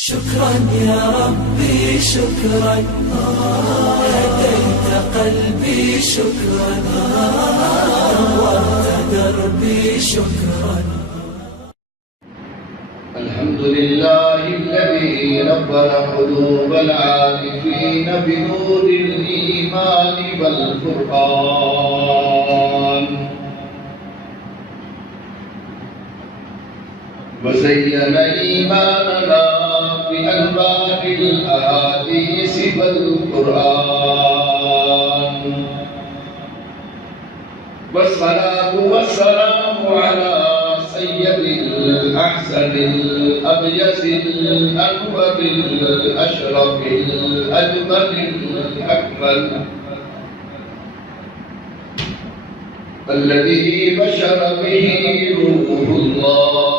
شكرا يا ربي شكرا هديت قلبي شكرا نورت دربي شكرا. الحمد لله الذي نبر قلوب العارفين بنور الإيمان والفرقان وزين إيماننا بأنوار الأحاديث والقرآن والصلاة والسلام على سيد الأحسن الأبيض الأنور الأشرف الأجمل الأكمل الذي بشر به روح الله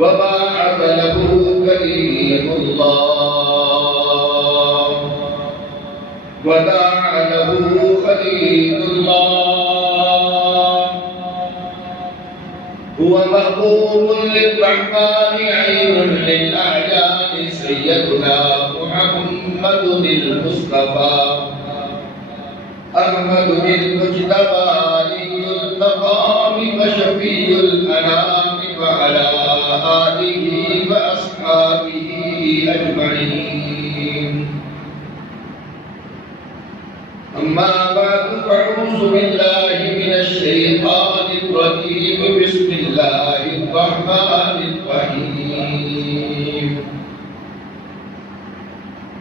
وبعث له كريم الله ودعا له خليل الله هو محبوب للرحمن عين للأعيان سيدنا محمد المصطفى أحمد المجتبى علي المقام وشفيع الأنام وعلى آله وأصحابه أجمعين. أما بعد فأعوذ بالله من الشيطان الرجيم بسم الله الرحمن الرحيم.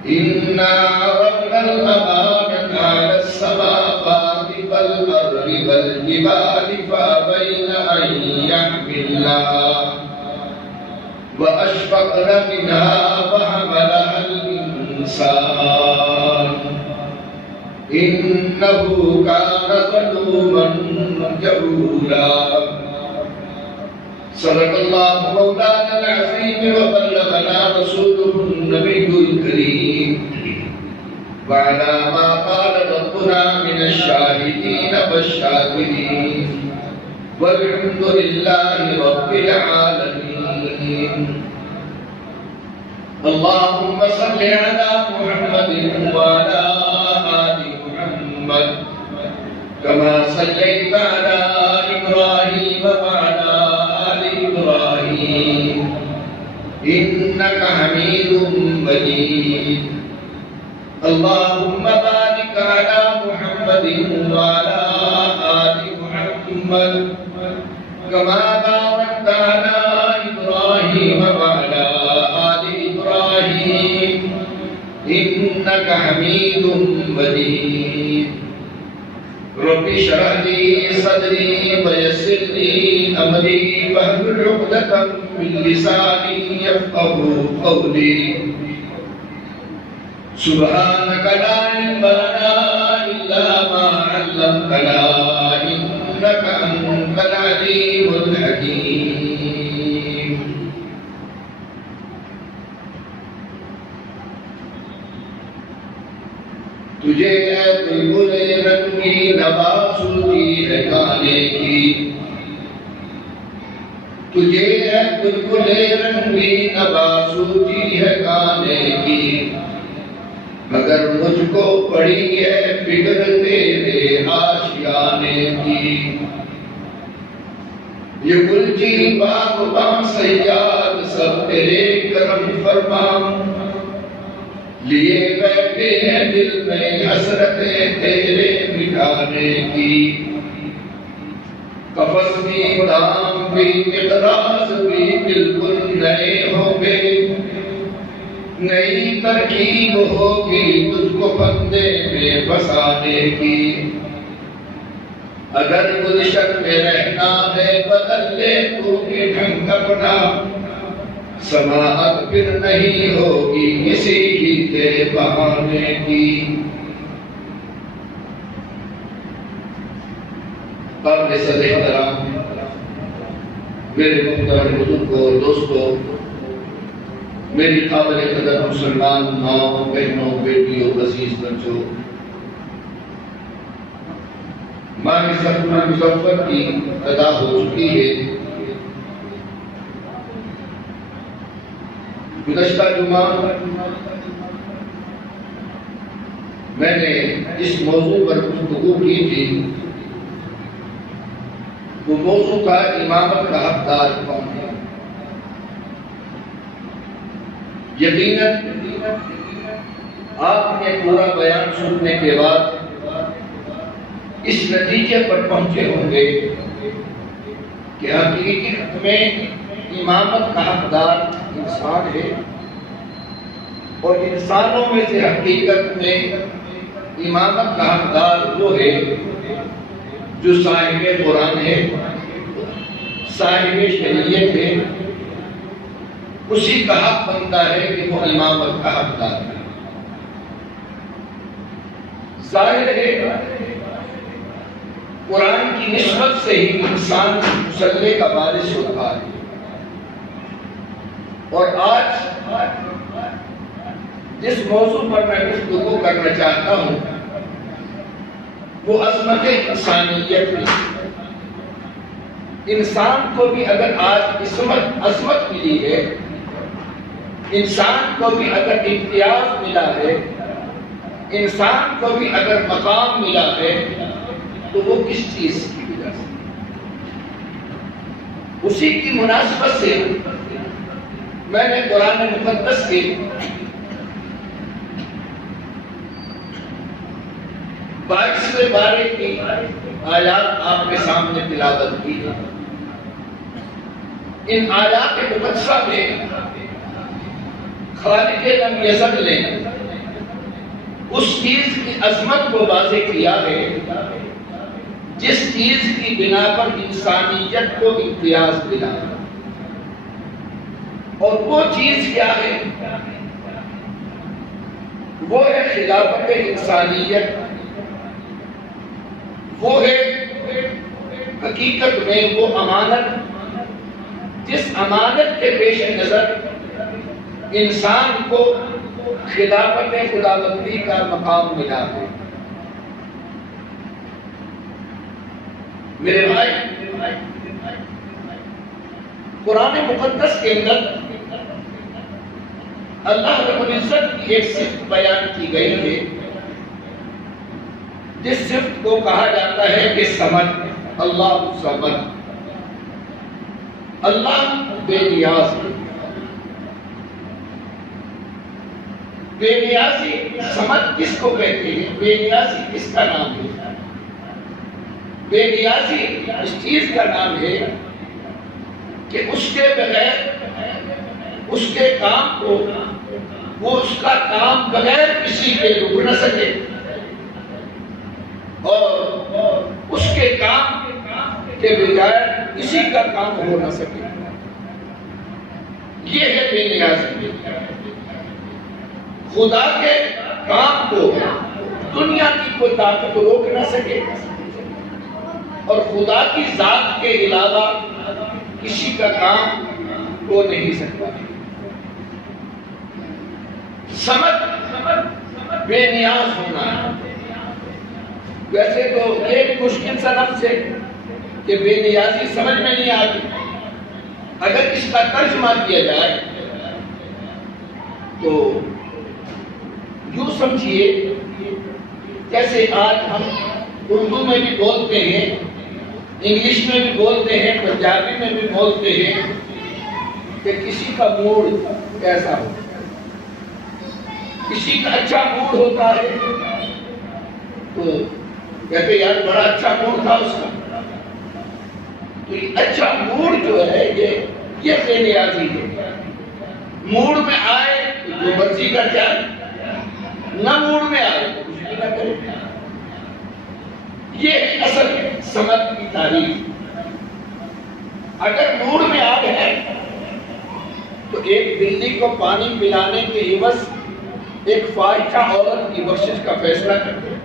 إنا عرضنا الأمانة على السماوات والأرض والجبال فأبين أن يحملنها وأشفقن منها وحملها الإنسان إنه كان ظلوما جهولا. صدق الله مولانا العظيم وبلغنا رسوله النبي الكريم وعلى ما قال ربنا من الشاهدين والشاكرين والحمد لله رب العالمين. اللهم صل على محمد وعلى آل محمد كما صليت على إبراهيم وعلى آل إبراهيم إنك حميد مجيد. اللهم بارك على محمد وعلى آل محمد كما باركت على إبراهيم وعلى آل إبراهيم إنك حميد مجيد. رب اشرح لي صدري ويسر لي أمري واحلل عقدة من لساني يفقهوا قولي. سبحانك لا علم لنا إلا ما علمتنا إنك أنت العليم الحكيم. تجھے بلبل رنگی نوازوتی ہے گانے کی، تجھے بلبل رنگی نوازوتی ہے گانے کی، مگر مجھ کو پڑی ہے فکر تیرے آشیانے کی. یہ گلچی باغباں سیاد سب تیرے کرم فرما، لیے بیٹھے ہیں دل میں حسرتیں تیرے مٹانے کی. قفس بھی دام بھی اقراض بھی بالکل نئے ہوں گے، نئی ترکیب ہوگی تجھ کو بندے میں بسانے کی. اگر گلشن میں رہنا ہے بدل لے تو بھی ڈھنگ اپنا، سماعت پھر نہیں ہوگی کسی ہی تیرے بہانے کی. قابل صدر احترام میرے محترم بزرگوں اور دوستوں، میری قابل قدر مسلمان ماؤں بہنوں بیٹیوں عزیز بچوں، ماہ سفر کی ادا ہو چکی ہے. گزشتہ جمعہ میں نے اس موضوع پر گفتگو کی تھی، وہ موضوع کا امامت کا حقدار کون ہے۔ یقیناً آپ نے پورا بیان سننے کے بعد اس نتیجے پر پہنچے ہوں گے کہ حقیقت میں امامت کا حقدار انسان ہے، اور انسانوں میں سے حقیقت میں امامت کا حقدار وہ ہے جو صاحب قرآن ہے، صاحب شریعت ہے، اسی کا حق بنتا ہے کہ وہ امامت کا حقدار ہے۔ ظاہر ہے قرآن کی نسبت سے ہی انسان مسلح کا وارث ہوتا ہے، اور آج جس موضوع پر میں گفتگو کرنا چاہتا ہوں وہ عظمت انسانیت ہے۔ انسان کو بھی اگر آج عظمت ملی ہے، انسان کو بھی اگر امتیاز ملا ہے، انسان کو بھی اگر مقام ملا ہے، تو وہ کس چیز کی وجہ سے؟ اسی کی مناسبت سے میں نے قرآن مقدس کے 22ویں پارے کی آیات آپ کے سامنے تلاوت کی ہے۔ ان آیات مقدسہ میں خالق لم یزل نے اس چیز کی عظمت کو واضح کیا ہے جس چیز کی بنا پر انسانیت کو امتیاز ملا، اور وہ چیز کیا ہے؟ وہ ہے خلافت انسانیت، وہ ہے حقیقت میں وہ امانت جس امانت کے پیش نظر انسان کو خلافت خداوندی کا مقام ملا ہے۔ میرے بھائی، قرآن مقدس کے اندر اللہ رب العزت کی ایک صفت بیان کی گئی ہے جس صفت کو کہا جاتا ہے کہ سمد، اللہ سمد، اللہ بے نیاز ہے۔ بے نیازی سمد کس کو کہتے ہیں؟ بے نیازی کس کا نام ہے؟ بے نیازی اس چیز کا نام ہے کہ اس کے بغیر اس کے کام کو وہ اس کا کام بغیر کسی کے رک نہ سکے، اور اس کے کام کے بغیر کسی کا کام ہو نہ سکے۔ یہ ہے بے نیازی۔ خدا کے کام کو دنیا کی کوئی طاقت روک نہ سکے، اور خدا کی ذات کے علاوہ کسی کا کام ہو نہیں سکتا۔ سمجھ بے نیاز ہونا ہے۔ ویسے تو ایک مشکل سا لفظ ہے کہ بے نیازی سمجھ میں نہیں آتی۔ اگر اس کا ترجمہ کیا جائے تو یوں سمجھیے جیسے آج ہم اردو میں بھی بولتے ہیں، انگلش میں بھی بولتے ہیں، پنجابی میں بھی بولتے ہیں کہ کسی کا موڈ کیسا ہو۔ کسی کا اچھا موڈ ہوتا ہے تو کہتے یار بڑا اچھا موڈ تھا اس کا۔ تو یہ اچھا موڈ جو ہے یہ بے نیازی ہے۔ موڈ میں آئے تو جو مرضی کر جائے، نہ موڈ میں آئے تو کچھ بھی نہ کرے۔ یہ اصل سمجھ کی تعریف۔ اگر موڈ میں آ گئے تو ایک بلی کو پانی پلانے کے عوض ایک فاحشہ عورت کی بخشش کا فیصلہ کرتے ہیں،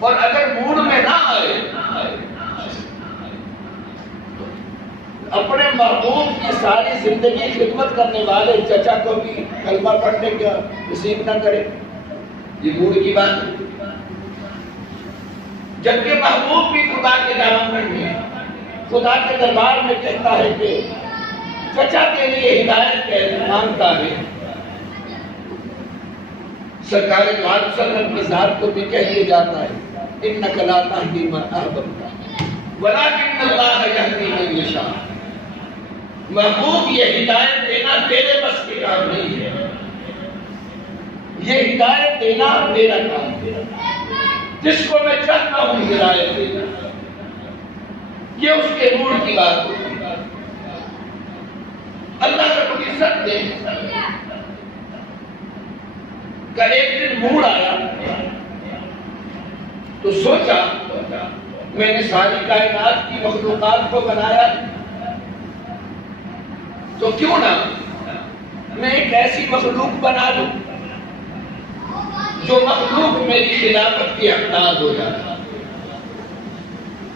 اور اگر موڈ میں نہ آئے اپنے محبوب کی ساری زندگی خدمت کرنے والے چچا کو بھی کلمہ پڑھنے کا نصیب نہ کرے۔ یہ موڈ کی بات ہے۔ جبکہ محبوب بھی خدا کے دامن میں ہے، خدا کے دربار میں کہتا ہے کہ چچا کے لیے ہدایت مانگتا ہے، سرکار دو عالم صلی اللہ علیہ وسلم کی ذات کو بھی کہیے جاتا ہے انک لا تہدی من احببت ولکن اللہ یہدی من یشاء۔ محبوب یہ ہدایت دینا تیرے بس کی کام نہیں ہے، یہ ہدایت دینا میرا کام ہے، جس کو میں چاہتا ہوں ہدایت دینا، یہ اس کے نور کی بات ہوتی ہے۔ اللہ رب العزت نے کا ایک دن موڑ آیا تو سوچا میں نے ساری کائنات کی مخلوقات کو بنایا تو کیوں نہ میں ایک ایسی مخلوق بنا لوں جو مخلوق میری خلافت کی حقدار ہو جائے۔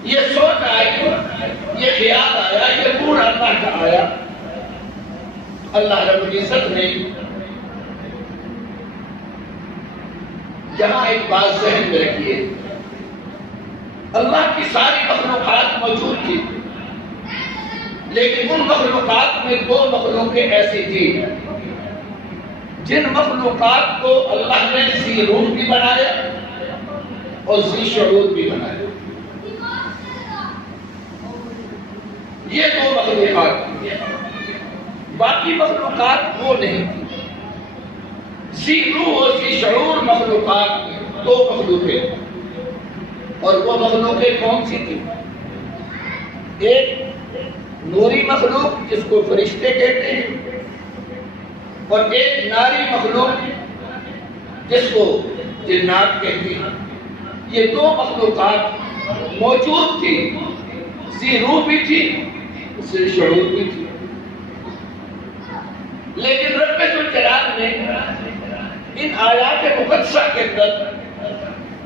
یہ سوچ آئی، یہ خیال آیا، یہ موڑ اللہ کا آیا۔ اللہ رب العزت نے یہاں ایک بات ذہن میں رکھیے، اللہ کی ساری مخلوقات موجود تھی، لیکن ان مخلوقات میں دو مخلوقیں ایسی تھی جن مخلوقات کو اللہ نے ذی روح بھی بنایا اور ذی شعور بھی بنایا۔ یہ دو مخلوقات تھی، باقی مخلوقات وہ نہیں تھی۔ ذی روح اور ذی شعور مخلوقات دو مخلوقیں، اور وہ مخلوقیں کون سی تھی؟ ایک نوری مخلوق جس کو فرشتے کہتے ہیں، اور ایک ناری مخلوق جس کو جنات کہتے ہیں۔ یہ دو مخلوقات موجود تھی، ذی روح بھی تھی، ذی شعور بھی تھی، لیکن رب ذوالجلال نے ان آیات مقدسہ کے اندر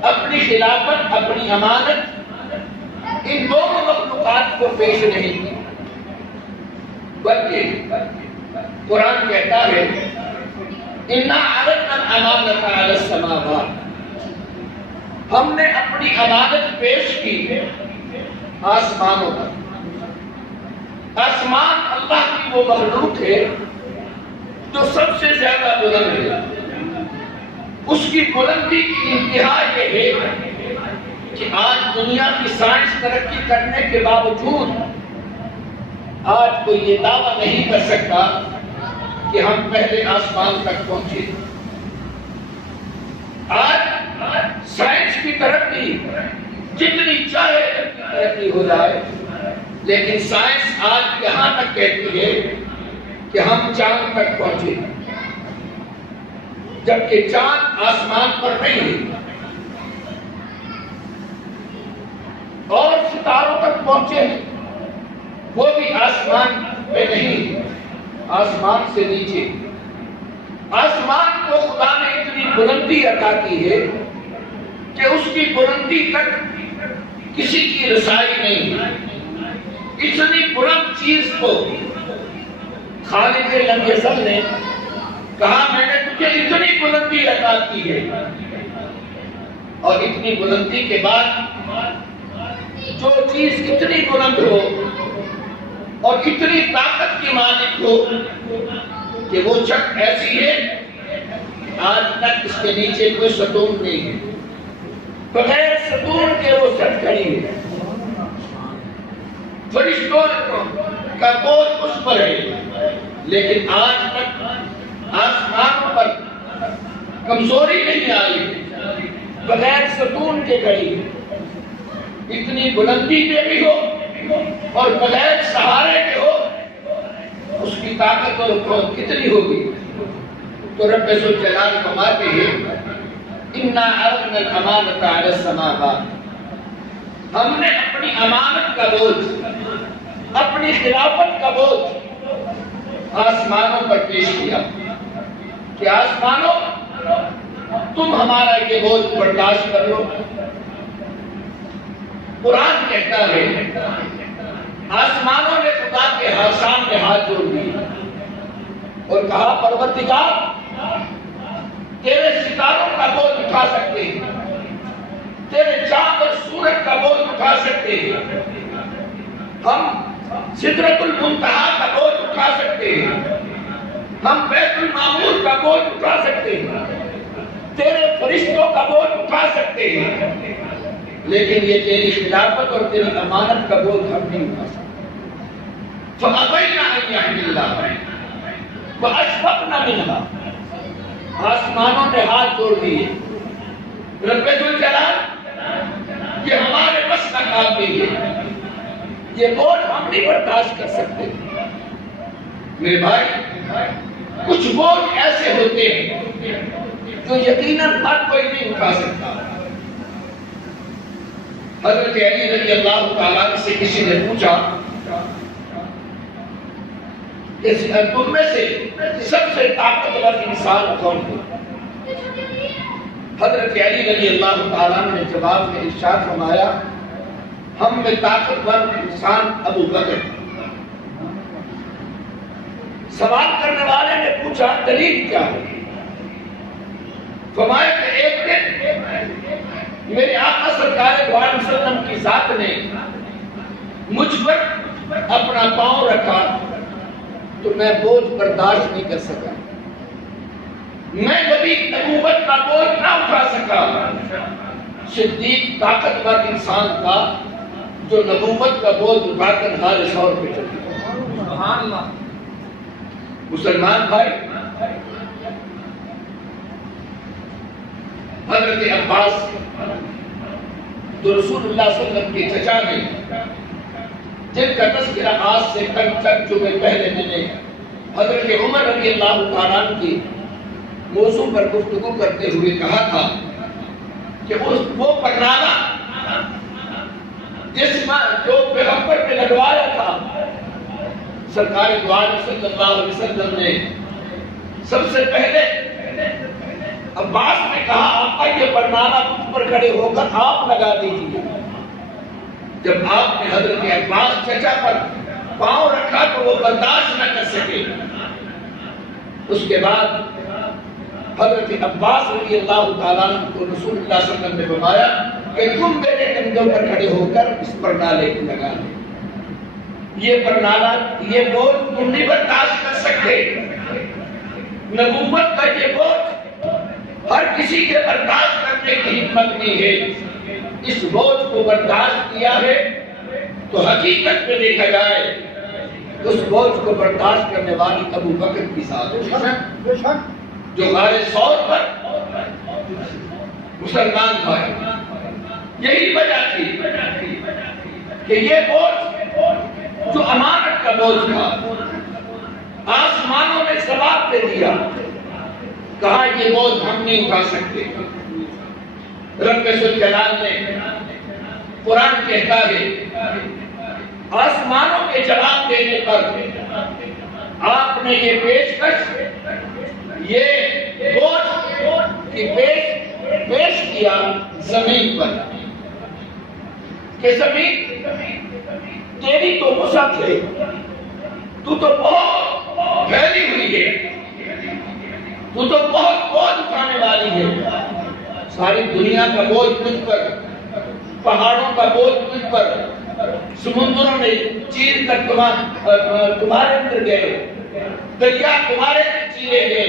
اپنی خلافت، اپنی امانت ان دونوں مخلوقات کو پیش نہیں کی، بلکہ قرآن کہتا ہے اِنَّا عَرَضْنَا الْأَمَانَةَ عَلَى السَّمَاوَاتِ، ہم نے اپنی امانت پیش کی آسمانوں پر۔ آسمان اللہ کی وہ مخلوق ہے جو سب سے زیادہ بلند ہے۔ اس کی بلندی کی انتہا یہ ہے کہ آج دنیا کی سائنس ترقی کرنے کے باوجود آج کوئی یہ دعویٰ نہیں کر سکتا کہ ہم پہلے آسمان تک پہنچے۔ آج سائنس کی ترقی جتنی چاہے ترقی ہو جائے، لیکن سائنس آج یہاں تک کہتی ہے کہ ہم چاند تک پہنچے، جبکہ چاند آسمان پر نہیں ہے، اور ستاروں تک پہنچے ہیں، وہ بھی آسمان پہ نہیں، آسمان سے نیچے۔ آسمان کو خدا نے اتنی بلندی عطا کی ہے کہ اس کی بلندی تک کسی کی رسائی نہیں ہے۔ اتنی بلند چیز کو خالق لم یزل نے کہا میں نے تجھے اتنی بلندی عطا کی ہے، اور اتنی بلندی کے بعد جو چیز اتنی بلند ہو اور اتنی طاقت کی مالک ہو کہ وہ چھت ایسی ہے آج تک اس کے نیچے کوئی ستون نہیں ہے، بغیر ستون کے وہ چھت کھڑی ہے، فرشتوں کا بوجھ اس پر ہے، لیکن آج تک آسمانوں پر کمزوری نہیں آئی، بغیر ستون کے کھڑی ہے۔ اتنی بلندی کے بھی ہو اور بغیر سہارے کے ہو، اس کی طاقت اور قوت کتنی ہوگی؟ تو رب ذوالجلال فرماتے ہیں اِنَّا عَرَضْنَا الْأَمَانَةَ عَلَى السَّمَاوَاتِ، ہم نے اپنی امانت کا بوجھ، اپنی خلافت کا بوجھ آسمانوں پر پیش کیا کہ آسمانوں تم ہمارا یہ بوجھ برداشت کر لو۔ قرآن کہتا ہے آسمانوں نے خدا کے سامنے ہاتھ جوڑ دیے اور کہا پروردگار تیرے ستاروں کا بوجھ اٹھا سکتے ہیں، تیرے چاند اور سورج کا بوجھ اٹھا سکتے ہیں، ہم سدرۃ المنتہا کا بوجھ اٹھا سکتے ہم بیت المعمور کا بوجھ اٹھا سکتے ہیں، تیرے فرشتوں کا بوجھ اٹھا سکتے ہیں، لیکن یہ تیری خلافت اور تیری امانت کا بوجھ ہم نہیں اٹھا سکتے۔ فَأَبَيْنَ أَن يَحْمِلْنَهَا وَأَشْفَقْنَ مِنْهَا، آسمانوں نے ہاتھ جوڑ دیے، رب ذوالجلال یہ ہمارے بس کا کام نہیں ہے، یہ بوجھ ہم نہیں برداشت کر سکتے۔ میرے بھائی، کچھ بوجھ ایسے ہوتے ہیں جو یقیناً ہر کوئی نہیں اٹھا سکتا۔ حضرت علی رضی اللہ تعالیٰ سے کسی نے پوچھا کہ تم میں سے سب سے طاقتور انسان کون ہے؟ حضرت علی رضی اللہ تعالیٰ نے جواب میں ارشاد فرمایا، ہم میں طاقتور انسان ابو بکر۔ سوال کرنے والے نے پوچھا دلیل کیا ہے؟ فرمایا کہ ایک دن میرے آقا سرکار دو علیہ وسلم کی ذات نے مجھ پر اپنا پاؤں رکھا تو میں بوجھ برداشت نہیں کر سکا، میں نبی نبوت کا بوجھ نہ اٹھا سکا۔ صدیق طاقتور انسان تھا جو نبوت کا بوجھ اٹھا کر ہمارے سور پہ چل گیا۔ سبحان اللہ۔ مسلمان بھائی، حضرت عباس جو رسول اللہ صلی اللہ علیہ وسلم کے چچا نے، جن کا تذکرہ آج سے چند جمعے پہلے میں نے حضرت عمر رضی اللہ تعالیٰ عنہ کی موضوع پر گفتگو کرتے ہوئے کہا تھا کہ وہ پرنامہ جو پیغمبر نے لگوایا تھا، سرکار دو عالم صلی اللہ علیہ وسلم نے سب سے پہلے عباس نے کہا آقا یہ پرنامہ مجھ پر کھڑے ہو کر آپ لگا دیجیے۔ جب آپ نے حضرت عباس چچا پر پاؤں رکھا تو وہ برداشت نہ کر سکے۔ اس کے بعد حضرت عباس رضی اللہ تعالیٰ عنہ کو رسول اللہ صلی اللہ علیہ وسلم نے فرمایا کہ تم میرے کندھوں پر کھڑے ہو کر اس پرنالے کو لگا لیں۔ یہ پرنالہ، یہ بوجھ تم نہیں برداشت کر سکتے۔ نبوت کا یہ بوجھ ہر کسی کے برداشت کرنے کی ہمت نہیں ہے۔ اس بوجھ کو برداشت کیا ہے تو حقیقت میں دیکھا جائے اس بوجھ کو برداشت کرنے والی ابو بکر کی ذات ہے جو غار ثور پر مسلمان بھائی۔ یہی وجہ تھی کہ یہ بوجھ جو امانت کا بوجھ تھا، آسمانوں نے جواب دے دیا، کہا یہ بوجھ ہم نہیں اٹھا سکتے۔ رب ذوالجلال نے قرآن کہتا ہے آسمانوں کے جواب دینے پر آپ نے یہ پیشکش، یہ بوجھ کی پیش کیا زمین پر کہ زمین تیری تو وسعت ہے، تو بہت پھیلی ہوئی ہے، تو بہت بوجھ اٹھانے والی ہے۔ ساری دنیا کا بوجھ تجھ پر، پہاڑوں کا بوجھ تجھ پر، سمندروں نے چیر کر تمہارے اندر گئے، دریا تمہارے اندر چیرے گئے،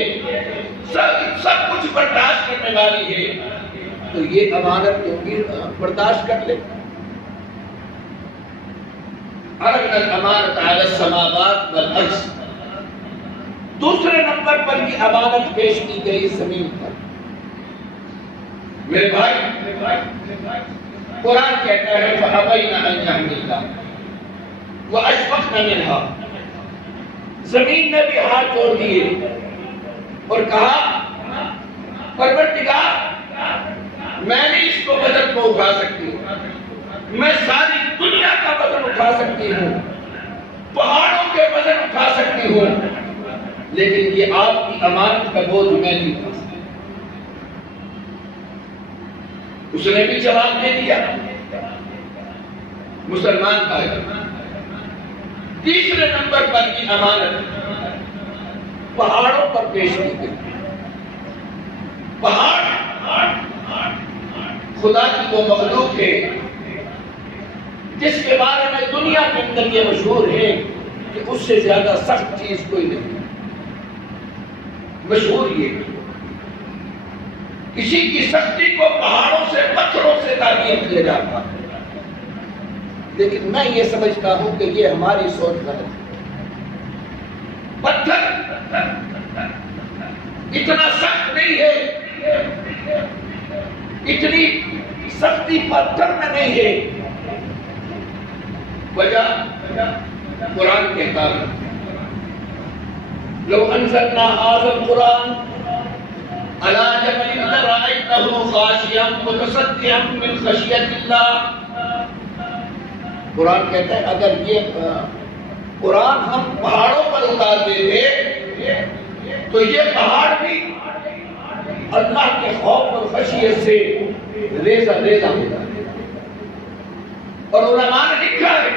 سب کچھ برداشت کرنے والی ہے، تو یہ امانت تو بھی برداشت کر لے۔ عرضنا الامانۃ علی السماوات والارض، دوسرے نمبر پر بھی امانت پیش کی گئی زمین پر۔ میرے بھائی، قرآن کہتا ہے فَأَبَيْنَ أَن يَحْمِلْنَهَا وَأَشْفَقْنَ مِنْهَا، زمین نے بھی ہاتھ جوڑ دیے اور کہا پروردگار میں نہیں اس کو وزن کو اٹھا سکتی ہوں، میں ساری دنیا کا وزن اٹھا سکتی ہوں، پہاڑوں کے وزن اٹھا سکتی ہوں، لیکن یہ آپ کی امانت کا بوجھ میں نہیں اٹھا سکتی۔ اس نے بھی جواب دے دیا۔ مسلمان بھائی، تیسرے نمبر پر کی امانت پہاڑوں پر پیش کی گئی۔ پہاڑ خدا کی وہ مخلوق ہے جس کے بارے میں دنیا کے اندر یہ مشہور ہے کہ اس سے زیادہ سخت چیز کوئی نہیں۔ مشہور یہ کسی کی سختی کو پہاڑوں سے پتھروں سے تعبیر کیا جاتا ہے، لیکن میں یہ سمجھتا ہوں کہ یہ ہماری سوچ غلط ہے۔ پتھر اتنا سخت نہیں ہے، اتنی سختی پتھر میں نہیں ہے، وجہ قرآن کہتا ہے لو انزلنا هذا القرآن على جبل لرأيته خاشعا متصدعا من خشية الله۔ قرآن کہتا ہے اگر یہ قرآن ہم پہاڑوں پر اتار دیتے تو یہ پہاڑ بھی اللہ کے خوف اور خشیت سے ریزہ ریزہ ہو جاتے۔ اور علماء نے لکھا ہے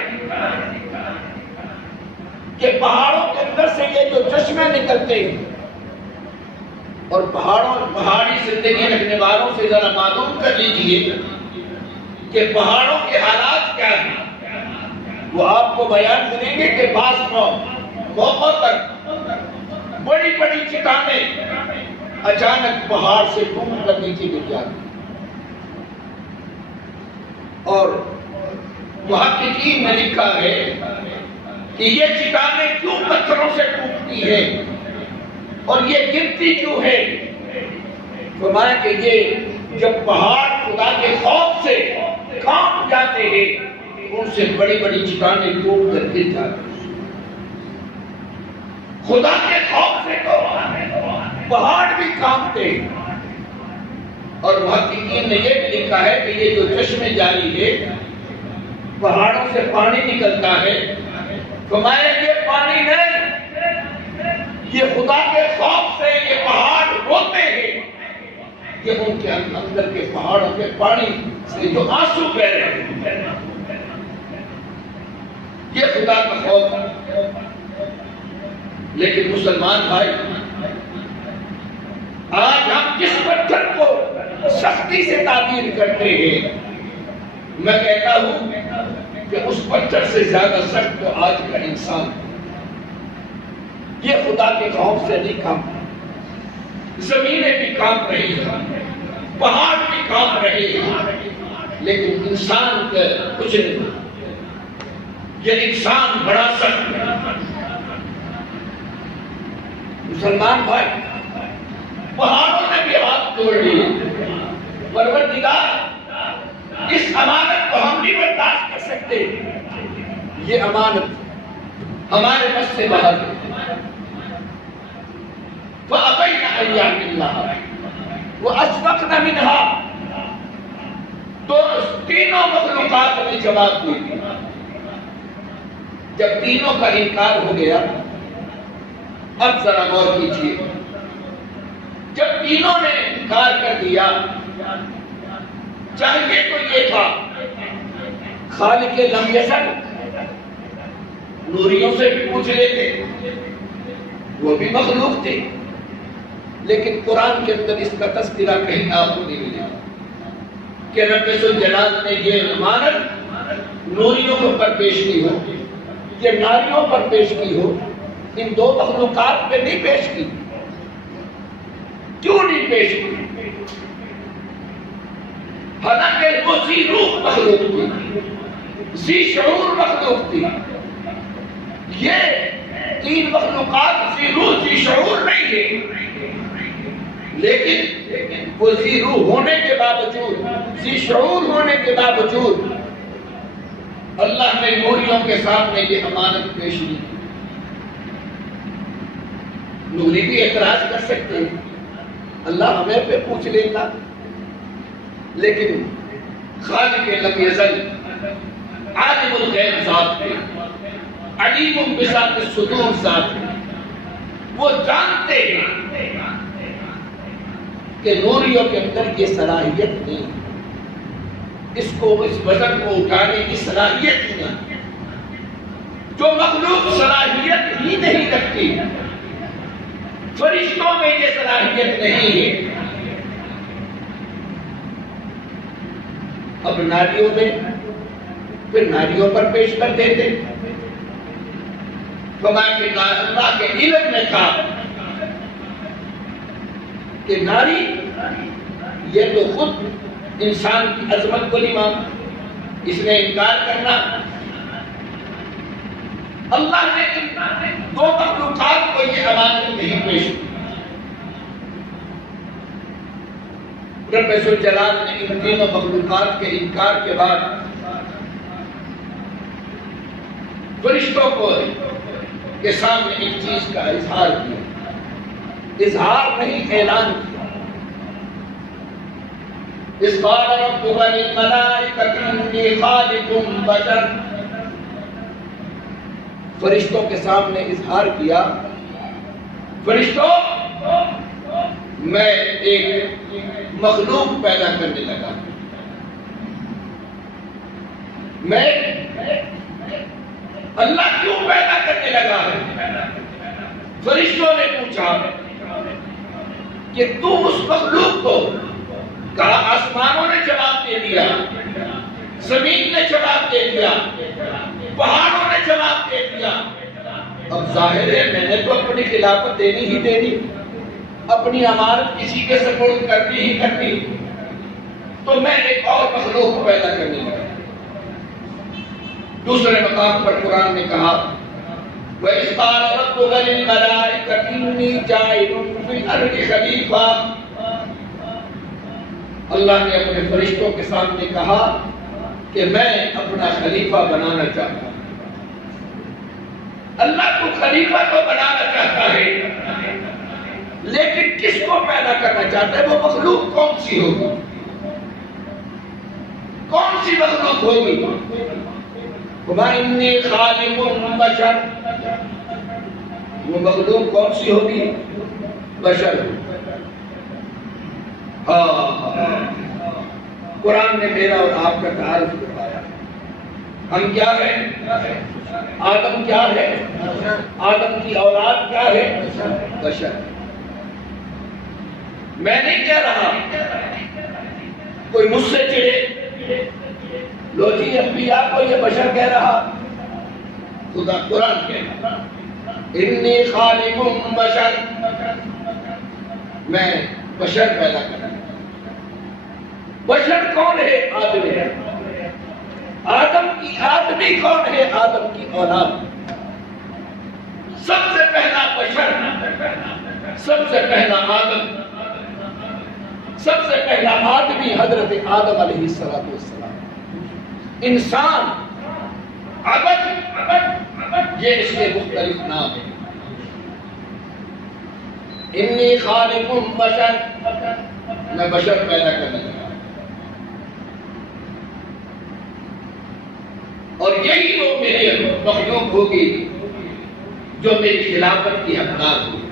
کہ پہاڑوں کے اندر سے یہ جو چشمے نکلتے ہیں، اور پہاڑی زندگی رکھنے والوں سے ذرا معلوم کر لیجئے کہ پہاڑوں کے حالات کیا ہیں، وہ آپ کو بیان کریں گے کہ بعض موقعوں تک بڑی بڑی چٹانیں اچانک پہاڑ سے ٹوٹ کر نیچے گر جاتی، اور محققین نے لکھا ہے کہ یہ چٹانیں کیوں پتھروں سے ٹوٹتی ہیں اور یہ گرتی کیوں ہے؟ فرمایا کہ یہ جب پہاڑ خدا کے خوف سے کانپ جاتے ہیں ان سے بڑی بڑی چٹانیں ٹوٹ کر گر جاتی ہیں۔ خدا کے خوف سے تو پہاڑ بھی کانپتے ہیں۔ اور محققین نے یہ بھی لکھا ہے کہ یہ جو چشمے جاری ہے، پہاڑوں سے پانی نکلتا ہے، فرمایا یہ پانی نہیں، یہ خدا کے خوف سے یہ پہاڑ روتے ہیں، یہ ان کے اندر کے پہاڑوں کے پانی سے جو آنسو بہ رہے ہیں، یہ خدا کا خوف ہے۔ لیکن مسلمان بھائی، آج ہم جس پتھر کو سختی سے تعبیر کرتے ہیں، میں کہتا ہوں کہ اس پتھر سے زیادہ سخت تو آج کا انسان ہے۔ یہ خدا کے خوف سے نہیں کانپ، زمینیں بھی کانپ رہی ہیں، پہاڑ بھی کانپ رہے ہیں، لیکن انسان کا کچھ نہیں۔ یہ انسان بڑا سخت ہے۔ مسلمان بھائی، پہاڑوں نے بھی ہاتھ جوڑ لیے، پروردگار اس امانت کو ہم نہیں برداشت کر سکتے، یہ امانت ہمارے بس سے باہر ہے۔ فَأَبَيْنَ أَن يَحْمِلْنَهَا وَأَشْفَقْنَ مِنْهَا، تو تینوں مخلوقات نے جواب دی۔ جب تینوں کا انکار ہو گیا، اب ذرا غور کیجیے، جب تینوں نے انکار کر دیا، چاہیے تو یہ تھا خالق لم یزل، نوریوں سے بھی پوچھ لیتے، وہ بھی مخلوق تھے، لیکن قرآن کے اندر اس کا تذکرہ کہیں آپ کو نہیں ملے کہ رب ذوالجلال نے یہ امانت نوریوں پر پیش کی ہو، یہ ناریوں پر پیش کی ہو، ان دو مخلوقات پہ نہیں پیش کی۔ کیوں نہیں پیش کی؟ حالانکہ وہ ذی روح مخلوق تھی، ذی شعور مخلوق تھی۔ یہ تین مخلوقات ذی روح ذی شعور نہیں ہے، لیکن وہ ذی روح ہونے کے باوجود، ذی شعور ہونے کے باوجود اللہ نے نوریوں کے سامنے یہ امانت پیش کی۔ نوری بھی اعتراض کر سکتے ہیں، اللہ ہمیں پہ پوچھ لیتا، لیکن خالق لم یزل عالم الغیب ذات ہے، علیم بذات الصدور ذات ہے، وہ جانتے ہیں کہ نوریوں کے اندر یہ صلاحیت نہیں، اس کو اس وزن کو اٹھانے کی صلاحیت ہی نہیں، جو مخلوق صلاحیت ہی نہیں رکھتی، فرشتوں میں یہ صلاحیت نہیں ہے۔ اب ناریوں میں پھر ناریوں پر پیش کر دیتے، فرمایا کہ اللہ کے علم میں تھا کہ ناری یہ تو خود انسان کی عظمت کو نہیں مانتا، اس نے انکار کرنا۔ اللہ نے ان دو مخلوقات کو یہ امانت نہیں پیش کی۔ رب ذوالجلال نے ان تینوں مخلوقات کے انکار کے بعد فرشتوں کو کے سامنے ایک چیز کا اظہار کیا، اظہار نہیں اعلان کیا۔ اذ قال ربک للملائکۃ انی خالق بشر، فرشتوں کے سامنے اظہار کیا، فرشتوں میں ایک مخلوق پیدا کرنے لگا، میں اللہ کیوں پیدا کرنے لگا ہے؟ فرشتوں نے پوچھا کہ تو اس مخلوق کو، کہا آسمانوں نے جواب دے دیا، زمین نے جواب دے دیا، پہاڑوں نے جواب دے دیا، اب ظاہر ہے میں نے تو اپنی خلافت دینی ہی دینی، اپنی امانت کسی کے سپرد کرنی ہی کرنی، تو میں ایک اور مخلوق پیدا کرنے لگا۔ دوسرے مقام پر قرآن نے کہا وَإِذْ قَالَ رَبُّكَ لِلْمَلَائِكَةِ إِنِّي جَاعِلٌ فِي الْأَرْضِ خَلِيفَةً، اللہ نے اپنے فرشتوں کے سامنے کہا کہ میں اپنا خلیفہ بنانا چاہتا ہوں۔ اللہ کو خلیفہ تو بنانا چاہتا ہے، لیکن کس کو پیدا کرنا چاہتا ہے؟ وہ مخلوق کون سی ہوگی؟ کون سی مخلوق ہوگی؟ وَإِنِّي خَالِقٌ بَشَرٌ، وہ مخلوق کون سی ہوگی؟ بشر۔ قرآن نے میرا اور آپ کا تعارف بتایا، ہم کیا ہیں؟ آدم کیا ہے؟ آدم کی اولاد کیا ہے؟ بشر۔ میں نہیں کہہ رہا، کوئی مجھ سے چڑھے لو جی انبیاء کو یہ بشر کہہ رہا، خدا قرآن کہہ رہا انی خالق بشر، میں بشر پیدا کروں۔ بشر کون ہے؟ آدمی ہے۔ آدم کی آدمی کون ہے؟ آدم کی اولاد۔ سب سے پہلا بشر، سب سے پہلا آدم، سب سے پہلا آدمی حضرت آدم علیہ السلام۔ انسان، عبد، یہ اس کے مختلف نام ہیں۔ انی خالق بشر، میں بشر پیدا کرنے لگا، اور یہی وہ میری مخلوق ہوگی جو میری خلافت کی حقدار ہوگی۔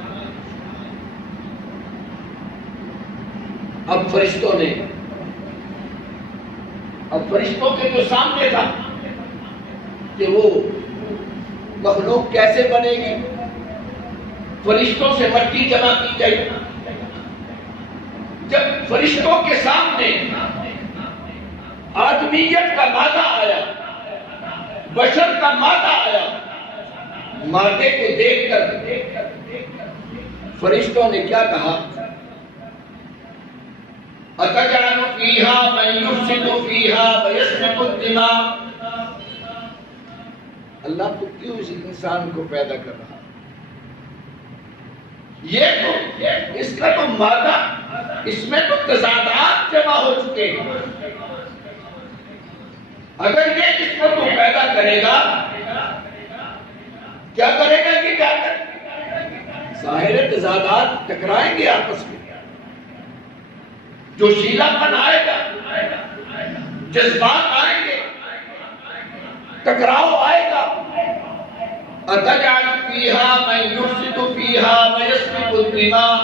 اب فرشتوں کے جو سامنے تھا کہ وہ مخلوق کیسے بنے گی، فرشتوں سے مٹی جمع کی گئی۔ جب فرشتوں کے سامنے آدمیت کا مادہ آیا، بشر کا مادہ آیا، مادے کو دیکھ کر فرشتوں نے کیا کہا؟ أَتَجْعَلُ فِيهَا مَن يُفْسِدُ فِيهَا وَيَسْفِكُ الدِّمَاءَ، اللہ تو کیوں اس انسان کو پیدا کر رہا؟ یہ تو اس کا تو مادہ، اس میں تو تضادات جمع ہو چکے ہیں۔ اگر یہ اس کو تو پیدا کرے گا، کیا کرے گا کہ کیا کرے گا؟ ظاہر تضادات ٹکرائیں گے آپس میں، جو شیلا پن آئے گا، جذبات آئیں گے، ٹکراؤ آئے گا۔ أَتَجْعَلُ فِيهَا مَن يُفْسِدُ فِيهَا وَيَسْفِكُ الدِّمَاءَ،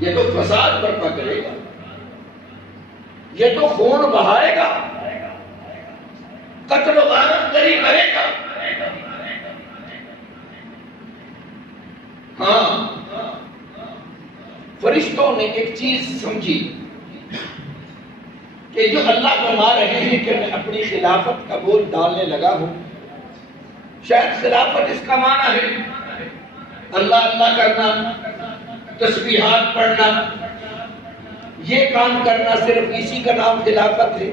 یہ تو فساد برپا کرے گا، یہ تو خون بہائے گا، قتل و غارت گری کرے گا۔ ہاں، فرشتوں نے ایک چیز سمجھی کہ جو اللہ فرما رہے ہیں کہ میں اپنی خلافت کا بول ڈالنے لگا ہوں، شاید خلافت اس کا معنی ہے اللہ اللہ کرنا، تسبیحات پڑھنا، یہ کام کرنا صرف اسی کا نام خلافت ہے؟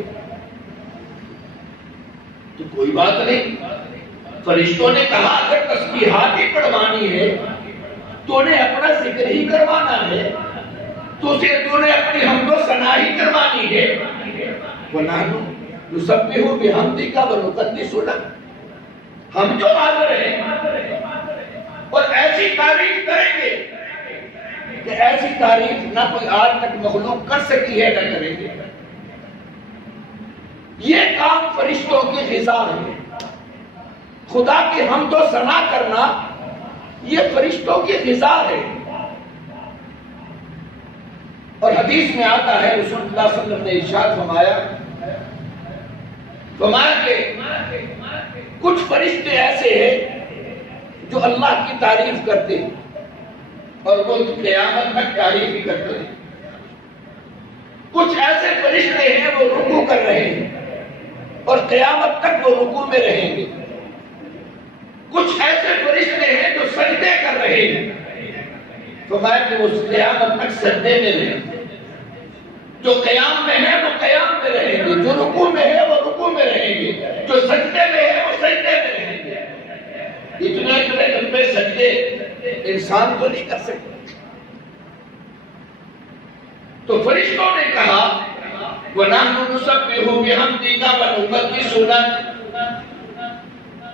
تو کوئی بات نہیں، فرشتوں نے کہا اگر تسبیحات ہی پڑھوانی ہے تو انہیں اپنا ذکر ہی کروانا ہے، تو نے اپنی حمد و ثنا ہی کروانی ہے۔ وَنَحْنُ نُسَبِّحُ بِحَمْدِكَ وَنُقَدِّسُ لَكَ، ہم جو حاضر ہیں اور ایسی تعریف کریں گے کہ ایسی تعریف نہ کوئی آج تک مخلوق کر سکی ہے، نہ کریں گے۔ یہ کام فرشتوں کی غذا ہے، خدا کی حمد و ثنا کرنا یہ فرشتوں کی غذا ہے۔ اور حدیث میں آتا ہے رسول اللہ صلی اللہ علیہ وسلم نے ارشاد فرمایا کہ کچھ فرشتے ایسے ہیں جو اللہ کی تعریف کرتے ہیں اور وہ قیامت تک تعریف ہی کرتے ہیں۔ کچھ ایسے فرشتے ہیں وہ رکوع کر رہے ہیں اور قیامت تک وہ رکوع میں رہیں گے۔ کچھ ایسے فرشتے ہیں جو سجدے کر رہے ہیں، فرمایا کہ وہ قیامت تک سجدے میں رہیں گے۔ جو قیام میں ہے وہ قیام میں رہیں گے، جو رکوع میں ہے وہ رکوع میں رہیں گے، جو سجدے میں ہے وہ سجدے میں رہیں گے۔ اتنے لمبے سجدے انسان تو نہیں کر سکتے۔ تو فرشتوں نے کہا وَنَحْنُ نُسَبِّحُ بِحَمْدِكَ وَنُقَدِّسُ لَكَ،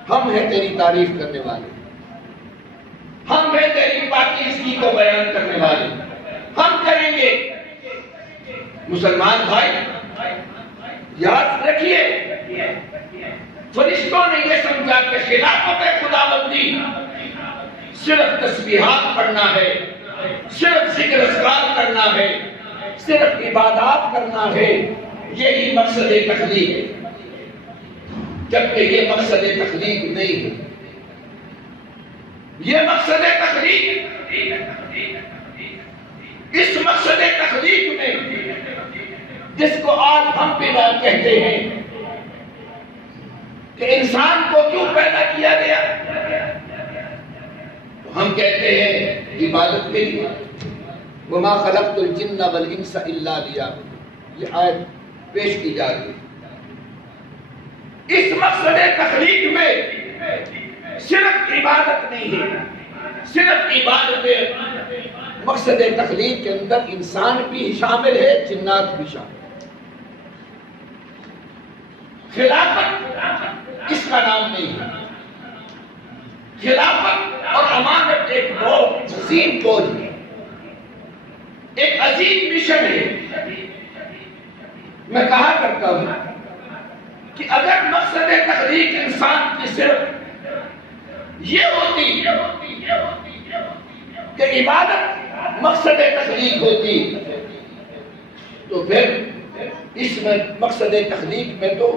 ہم ہیں تیری تعریف کرنے والے، ہم ہیں تیری پاکیزگی کو بیان کرنے والے، ہم کریں گے۔ مسلمان بھائی یاد رکھیے، فرشتوں نے یہ سمجھا کہ خلافت خداوندی صرف تسبیحات پڑھنا ہے، صرف ذکر اذکار کرنا ہے، صرف عبادات کرنا ہے، یہی مقصد تخلیق ہے، جبکہ یہ مقصد تخلیق نہیں ہے۔ یہ مقصد تخلیق، اس مقصد تخلیق میں جس کو آج ہم بھی کہتے ہیں کہ انسان کو کیوں پیدا کیا گیا، تو ہم کہتے ہیں عبادت کے لیے۔ وَمَا خَلَقْتُ الْجِنَّ وَالْإِنسَ إِلَّا لِيَعْبُدُونِ، یہ آیت پیش کی جا رہی ہے۔ اس مقصد تخلیق میں صرف عبادت نہیں ہے، صرف عبادت، مقصد تخلیق کے اندر انسان بھی شامل ہے، جنات بھی شامل ہے۔ خلافت اس کا نام نہیں ہے۔ خلافت اور امانت ایک بہت عظیم بوجھ ہے، ایک عظیم مشن ہے۔ میں کہا کرتا ہوں کہ اگر مقصد تخلیق انسان کی صرف یہ ہوتی کہ عبادت مقصد تخلیق ہوتی تو پھر اس میں مقصد تخلیق میں تو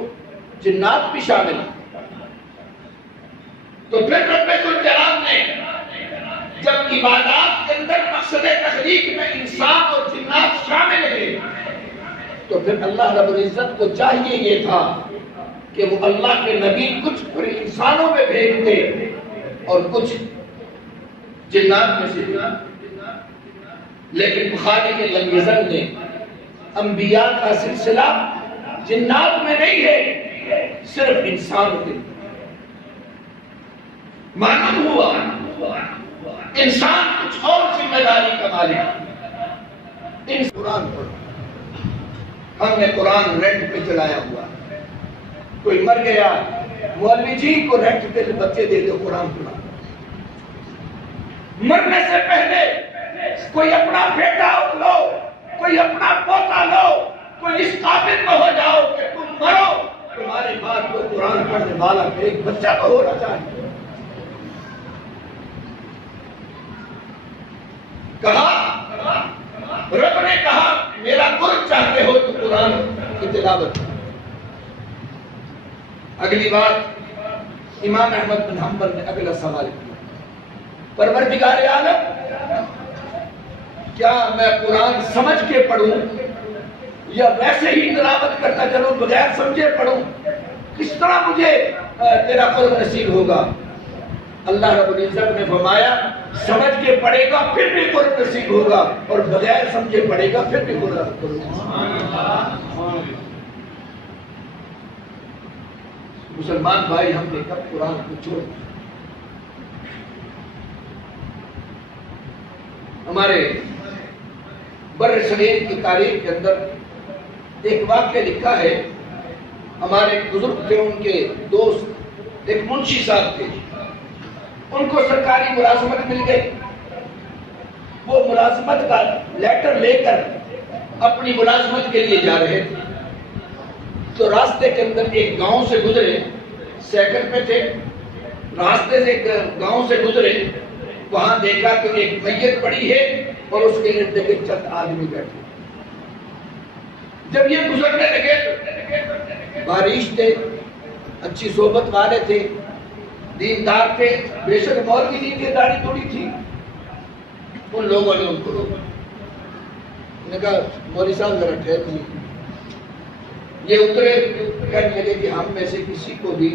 جنات بھی شامل ہیں۔ تو پھر رب ذوالجلال نے جب عبادات کے اندر مقصد تخلیق میں انسان اور جنات شامل ہیں تو پھر اللہ رب العزت کو چاہیے یہ تھا کہ وہ اللہ کے نبی کچھ انسانوں میں بھیجتے اور کچھ جنات میں سے۔ لیکن خالق لم یزل نے انبیاء کا سلسلہ جنات میں نہیں ہے، صرف انسان کے۔ معلوم ہوا انسان کچھ اور ذمہ داری کا مالک۔ ان قرآن پڑھو، ہم نے قرآن رینٹ پہ چلایا ہوا، کوئی مر گیا مولوی جی کو رینٹ پہ بچے دے دو قرآن پڑھا۔ مرنے سے پہلے کوئی اپنا بیٹا لو، کوئی اپنا پوتا لو، کوئی اس قابل نہ ہو جاؤ کہ تم مرو تمہارے بعد کوئی قرآن پڑھنے والا ایک بچہ تو ہونا چاہیے۔ کہا رب نے کہا میرا قرب چاہتے ہو تو قرآن کی تلاوت۔ اگلی بات امام احمد بن حنبل نے اگلا سوال کیا، پروردگار عالم کیا میں قرآن سمجھ کے پڑھوں یا ویسے ہی تلاوت کرتا چلوں بغیر سمجھے پڑھوں، کس طرح مجھے تیرا قرب نصیب ہوگا؟ اللہ رب العزت نے فرمایا سمجھ کے پڑھے گا پھر بھی قرب نصیب ہوگا اور بغیر سمجھے پڑھے گا پھر بھی قرب نصیب۔ مسلمان بھائی ہم نے کب قرآن کو چھوڑ دیا؟ ہمارے بر صغیر کی تاریخ کے اندر ایک واقعہ لکھا ہے، ہمارے بزرگ تھے، ان کے دوست ایک منشی صاحب تھے، ان کو سرکاری ملازمت مل گئی۔ وہ ملازمت کا لیٹر لے کر اپنی ملازمت کے لیے جا رہے تھے، تو راستے کے اندر ایک گاؤں سے گزرے، سیکٹر میں تھے، راستے سے گاؤں سے گزرے، وہاں دیکھا تو ایک میت پڑی ہے اور اس کے ارد گرد چند آدمی بیٹھے۔ جب یہ گزرنے لگے، بارش تھے، اچھی صحبت والے تھے، دیندار تھے، بے شک مولوی نہیں تھے، داڑھی تھوڑی تھی، ان لوگوں نے ان کو روکا۔ انہوں نے کہا مولوی صاحب ذرا ٹھہر جائیے۔ یہ اترے، کہنے لگے کہ ہم میں سے کسی کو بھی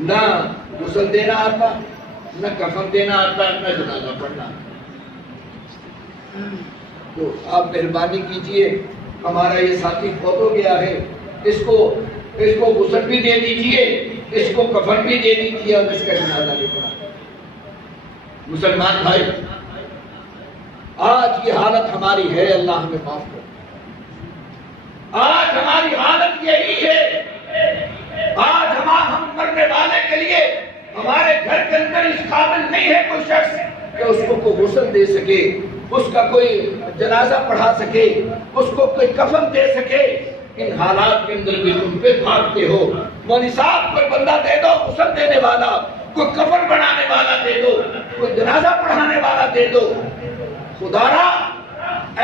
نہ غسل دینا آتا، نہ کفن دینا آتا، نہ جنازہ پڑھنا آتا، تو آپ مہربانی کیجئے، ہمارا یہ ساتھی فوت ہو گیا ہے، اس کو غسل بھی دے دیجئے، اس کو کفن بھی دے دیجئے اور اس کا جنازہ بھی پڑھا۔ مسلمان بھائی، آج یہ حالت ہماری ہے، اللہ ہمیں معاف کرے۔ آج ہماری حالت یہی ہے، آج ہم مرنے والے کے لیے ہمارے گھر کے اندر اس قابل نہیں ہے کوئی شخص کہ اس کو کوئی غسل دے سکے، اس کا کوئی جنازہ پڑھا سکے، اس کو کوئی کفن دے سکے۔ ان حالات کے اندر بھی تم پہ بھاگتے ہو، مولوی صاحب کوئی بندہ دے دو غسل دینے والا، کوئی کفن بنانے والا دے دو، کوئی جنازہ پڑھانے والا دے دو۔ خدا را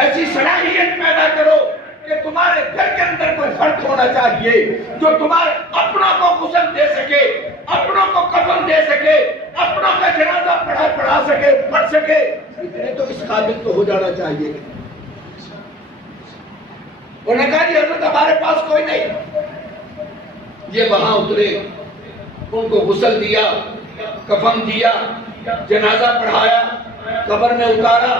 ایسی صلاحیت پیدا کرو کہ تمہارے گھر کے اندر کوئی فرد ہونا چاہیے جو تمہارے اپنوں کو غسل دے سکے، اپنوں کو کفن دے سکے، اپنوں کا جنازہ پڑھا سکے، پڑھ سکے۔ اتنے تو اس قابل تو ہو جانا چاہیے۔ انہوں نے کہا جی حضرت ہمارے پاس کوئی نہیں۔ یہ وہاں اترے، ان کو غسل دیا، کفن دیا، جنازہ پڑھایا، قبر میں اتارا،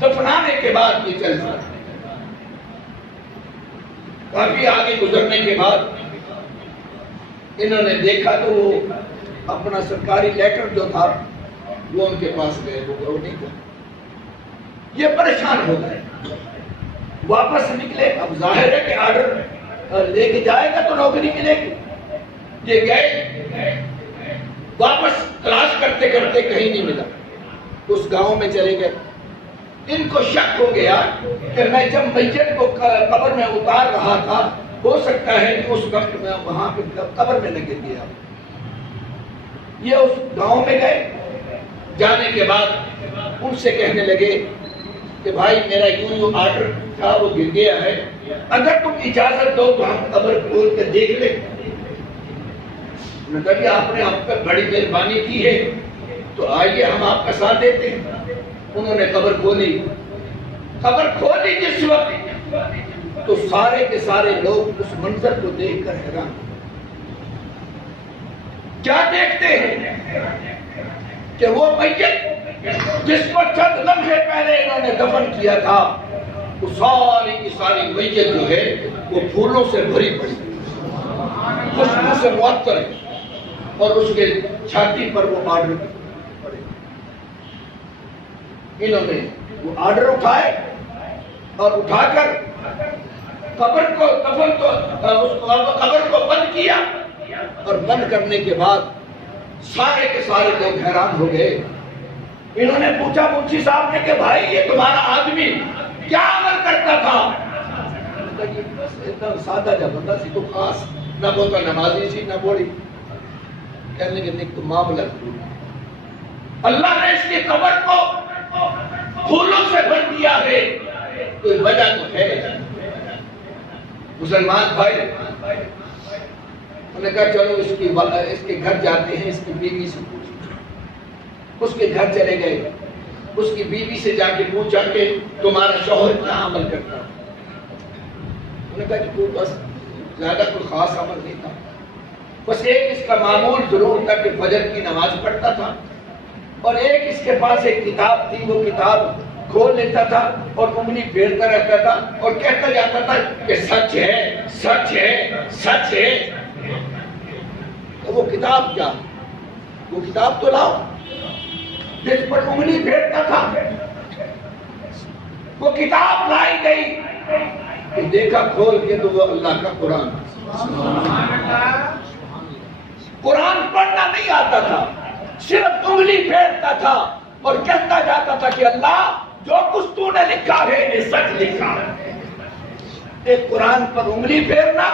دفنانے کے بعد یہ چل پڑا۔ کافی آگے گزرنے کے بعد انہوں نے دیکھا تو وہ اپنا سرکاری لیٹر جو تھا وہ ان کے پاس گئے، وہ نہیں تھا۔ یہ پریشان ہو گئے، واپس نکلے۔ اب ظاہر ہے کہ آرڈر لے کے جائے گا تو نوکری ملے گی۔ یہ گئے، واپس تلاش کرتے کرتے کہیں نہیں ملا، اس گاؤں میں چلے گئے۔ ان کو شک ہو گیا کہ میں جب میت کو قبر میں اتار رہا تھا، ہو سکتا ہے کہ اس وقت میں وہاں پہ قبر میں نہ گر گیا۔ یہ اس گاؤں میں گئے، جانے کے بعد ان سے کہنے لگے کہ بھائی میرا یوں آرڈر تھا وہ گر گیا ہے، اگر تم اجازت دو تو ہم قبر کھول کے دیکھ لیں۔ انہوں نے کہا کہ آپ نے ہم پہ بڑی مہربانی کی ہے تو آئیے ہم آپ کا ساتھ دیتے ہیں۔ انہوں نے قبر کھولی جس وقت تو سارے کے سارے لوگ اس منظر کو دیکھ کر حیران۔ کیا دیکھتے ہیں کہ وہ میت جس کو چند لمحے پہلے انہوں نے دفن کیا تھا، وہ ساری کی ساری میت جو ہے وہ پھولوں سے بھری پڑی، خوشبو سے معطر ہے، اور اس کے چھاتی پر وہ آرڈر پڑے۔ انہوں نے وہ آرڈر اٹھائے اور اٹھا کر قبر کو بند کیا، اور بند کرنے کے بعد سارے کے سارے لوگ حیران ہو گئے۔ انہوں نے پوچھا منشی صاحب نے کہ بھائی یہ تمہارا آدمی کیا عمل کرتا تھا؟ سادہ جا بندہ سی، تو خاص نہ بہت نمازی سی نہ بوڑی۔ کہنے کے تو معاملہ اللہ نے اس کی قبر کو پھولوں سے بھر دیا ہے، کوئی وجہ تو ہے۔ مسلمان بھائی انہوں نے کہا چلو اس کے گھر جاتے ہیں، اس کی بیوی سے پوچھیں۔ اس کے گھر چلے گئے، اس کی بیوی سے جا کے پوچھا کہ تمہارا شوہر کیا عمل کرتا ہے؟ انہوں نے کہا کہ کوئی بس زیادہ کوئی خاص عمل نہیں تھا، بس ایک اس کا معمول ضرور تھا کہ فجر کی نماز پڑھتا تھا، اور ایک اس کے پاس ایک کتاب تھی، وہ کتاب کھول لیتا تھا اور انگلی پھیرتا رہتا تھا اور کہتا جاتا تھا کہ سچ ہے، سچ ہے، سچ ہے۔ تو وہ کتاب کیا؟ وہ کتاب تو لاؤ جس پر انگلی پھیرتا تھا۔ وہ کتاب لائی گئی، دیکھا کھول کے تو وہ اللہ کا قرآن۔ قرآن پڑھنا نہیں آتا تھا، صرف انگلی پھیرتا تھا اور کہتا جاتا تھا کہ اللہ جو کچھ تو نے لکھا ہے یہ سچ لکھا ہے۔ ایک قرآن پر انگلی پھیرنا،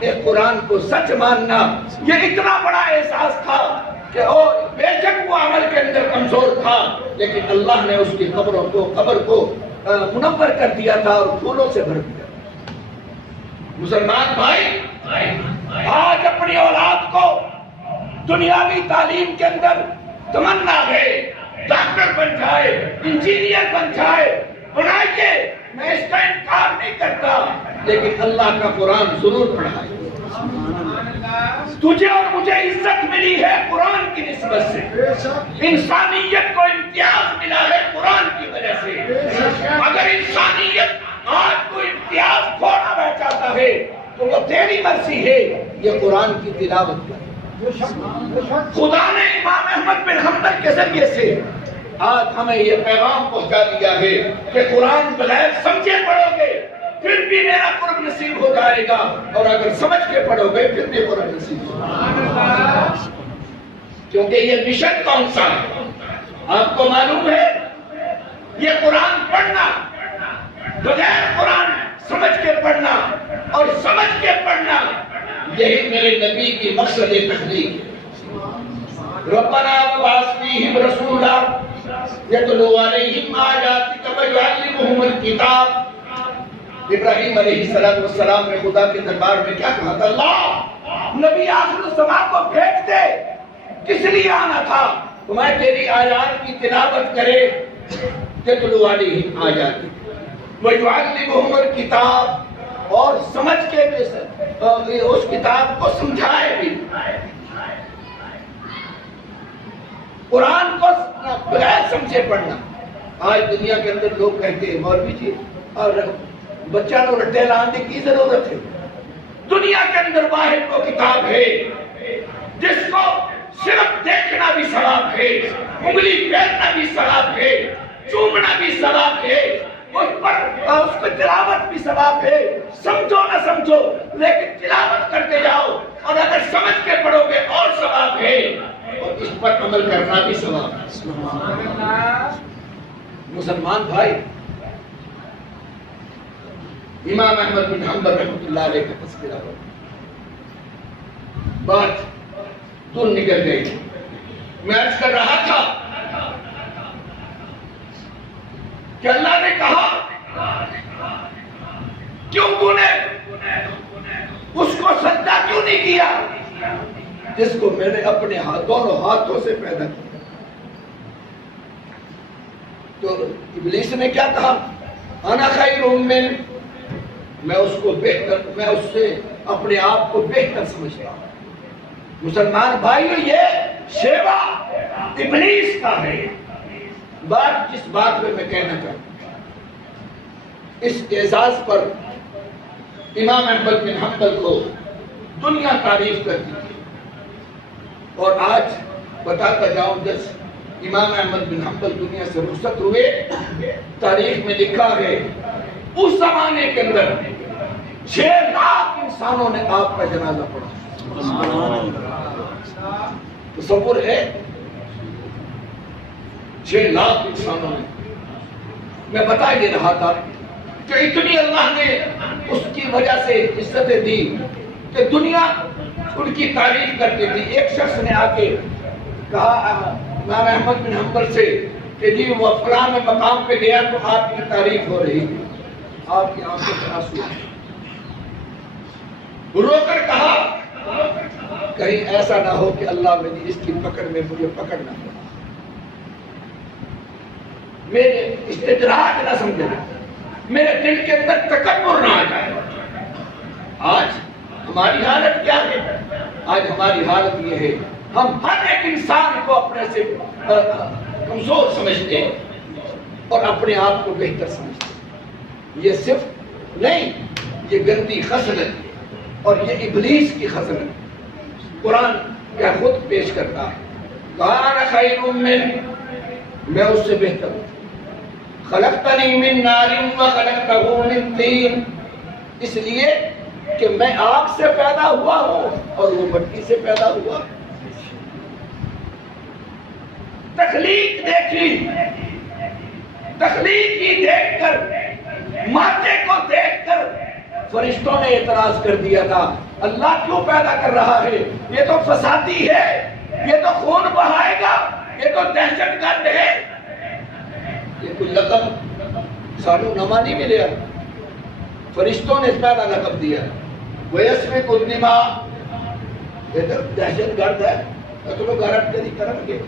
ایک قرآن کو سچ ماننا، یہ اتنا بڑا احساس تھا کہ بے شک وہ عمل کے اندر کمزور تھا، لیکن اللہ نے اس کی قبر کو منور کر دیا تھا اور پھولوں سے بھر دیا۔ مسلمان بھائی، آج اپنی اولاد کو دنیاوی تعلیم کے اندر تمنا ہے ڈاکٹر بن جائے، انجینئر بن جائے، بنائیے، میں اس کا انکار نہیں کرتا، لیکن اللہ کا قرآن ضرور پڑھائے۔ تجھے اور مجھے عزت ملی ہے قرآن کی نسبت سے، انسانیت کو امتیاز ملا ہے قرآن کی وجہ سے۔ اگر انسانیت آج کو امتیاز کھونا چاہتا ہے تو وہ تیری مرضی ہے، یہ قرآن کی تلاوت کر۔ خدا نے امام احمد بن حنبل کے ذریعے سے آج ہمیں یہ پیغام پہنچا دیا ہے کہ قرآن بغیر سمجھے پڑھو گے پھر بھی میرا قرب نصیب ہو جائے گا، اور اگر سمجھ کے پڑھو گے پھر بھی قرب نصیب ہو جائے گا۔ کیونکہ یہ مشن کون سا ہے آپ کو معلوم ہے؟ یہ قرآن پڑھنا، بغیر قرآن سمجھ کے پڑھنا اور سمجھ کے پڑھنا، یہی میرے نبی کی مقصد تخلیق ہے۔ ربنا وابعث فیہم رسولا یتلو علیہم آیاتک ویعلمہم الکتاب۔ ابراہیم علیہ السلام نے خدا کے دربار میں کیا کہا تھا؟ اللہ نبی آخر الزمان کو بھیج دے، کس لیے آنا تھا؟ تمہیں تیری آیات کی تلاوت کرے، یتلو علیہم آیاتک ویعلمہم الکتاب، اور سمجھ کے بھی اس کتاب کو سمجھائے بھی۔ قرآن کو بغیر سمجھے پڑھنا۔ آج دنیا کے اندر لوگ کہتے ہیں مولوی جی اور بچہ کو رٹے لانے کی ضرورت ہے۔ دنیا کے اندر واحد وہ کتاب ہے جس کو صرف دیکھنا بھی ثواب ہے، انگلی پھیرنا بھی ثواب ہے، چومنا بھی ثواب ہے، اس کو تلاوت بھی ثواب ہے۔ سمجھو نہ سمجھو لیکن تلاوت کرتے جاؤ، اور اگر سمجھ کے پڑھو گے اور ثواب ہے، اور اس پر عمل کرنا بھی ثواب ہے۔ مسلمان بھائی، امام احمد بن حنبل رحمۃ اللہ علیہ کا تذکرہ ہو، بات دور نکل گئی۔ میں عرض کر رہا تھا کہ اللہ نے کہا کیوں تو نے اس کو سجدہ کیوں نہیں کیا جس کو میں نے اپنے دونوں ہاتھوں سے پیدا کیا؟ تو ابلیس نے کیا کہا؟ انا خیر من، میں اس کو بہتر، میں اس سے اپنے آپ کو بہتر سمجھتا ہوں۔ مسلمان بھائیو، یہ شیوا ابلیس کا ہے۔ بات جس بات میں کہنا چاہتا ہوں، اس اعزاز پر امام احمد بن حنبل کو دنیا تعریف کرتی تھی، اور آج بتاتا جاؤں جس امام احمد بن حنبل دنیا سے رخصت ہوئے، تاریخ میں لکھا ہے اس زمانے کے اندر 6 لاکھ انسانوں نے آپ کا جنازہ پڑھا۔ تصور ہے 6 لاکھ انسانوں نے۔ میں بتا یہ رہا تھا کہ اتنی اللہ نے اس کی وجہ سے عزتیں دی کہ دنیا ان کی تعریف کرتی تھی۔ ایک شخص نے آ کے کہا امام احمد بن حنبل سے کہ جی وہ فلاں مقام پہ گیا تو آپ کی تعریف ہو رہی ہے، آپ کی آنکھوں سے آنسو آئے۔ رو کر کہا کہیں ایسا نہ ہو کہ اللہ میری اس کی پکڑ میں مجھے پکڑنا پڑے، میرے استدراج نہ سمجھے، میرے دل کے اندر تکبر نہ آ جائے۔ آج ہماری حالت کیا ہے؟ آج ہماری حالت یہ ہے، ہم ہر ایک انسان کو اپنے سے کمزور سمجھتے ہیں اور اپنے آپ کو بہتر سمجھتے ہیں۔ یہ صرف نہیں، یہ گندی خصلت اور یہ ابلیس کی خصلت قرآن کیا خود پیش کرتا ہے، کان خیر من، میں اس سے بہتر ہوں، خلقتنی من نار وخلقتہ من طین، اس لیے کہ میں آگ سے پیدا ہوا ہوں اور وہ مٹی سے پیدا ہوا۔ تخلیق دیکھی، تخلیق ہی دیکھ کر، مادے کو دیکھ کر فرشتوں نے اعتراض کر دیا تھا، اللہ کیوں پیدا کر رہا ہے؟ یہ تو فسادی ہے، یہ تو خون بہائے گا، یہ تو دہشت گرد ہے۔ یہ کوئی لقب سانو نما نہیں ملیا، فرشتوں نے پہلا لقب دیا، وَيَسْفِكُ الدِّمَاءَ، یہ تو دہشت گرد ہے، تو غارت نہیں کریں گے۔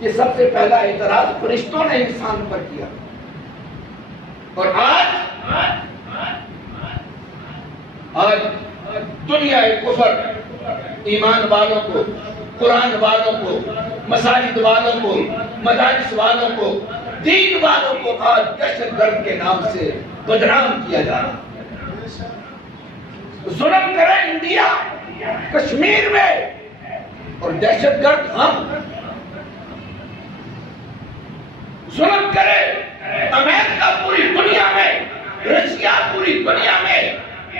یہ سب سے پہلا اعتراض فرشتوں نے انسان پر کیا۔ اور آج دنیا کفر ایمان والوں کو، قرآن والوں کو، مساجد والوں کو، مدارس والوں کو، دین والوں کو آج دہشت گرد کے نام سے بدنام کیا جا رہا ہے۔ ظلم کرے انڈیا کشمیر میں اور دہشت گرد ہم، ظلم کرے امریکہ پوری دنیا میں، رشیا پوری دنیا میں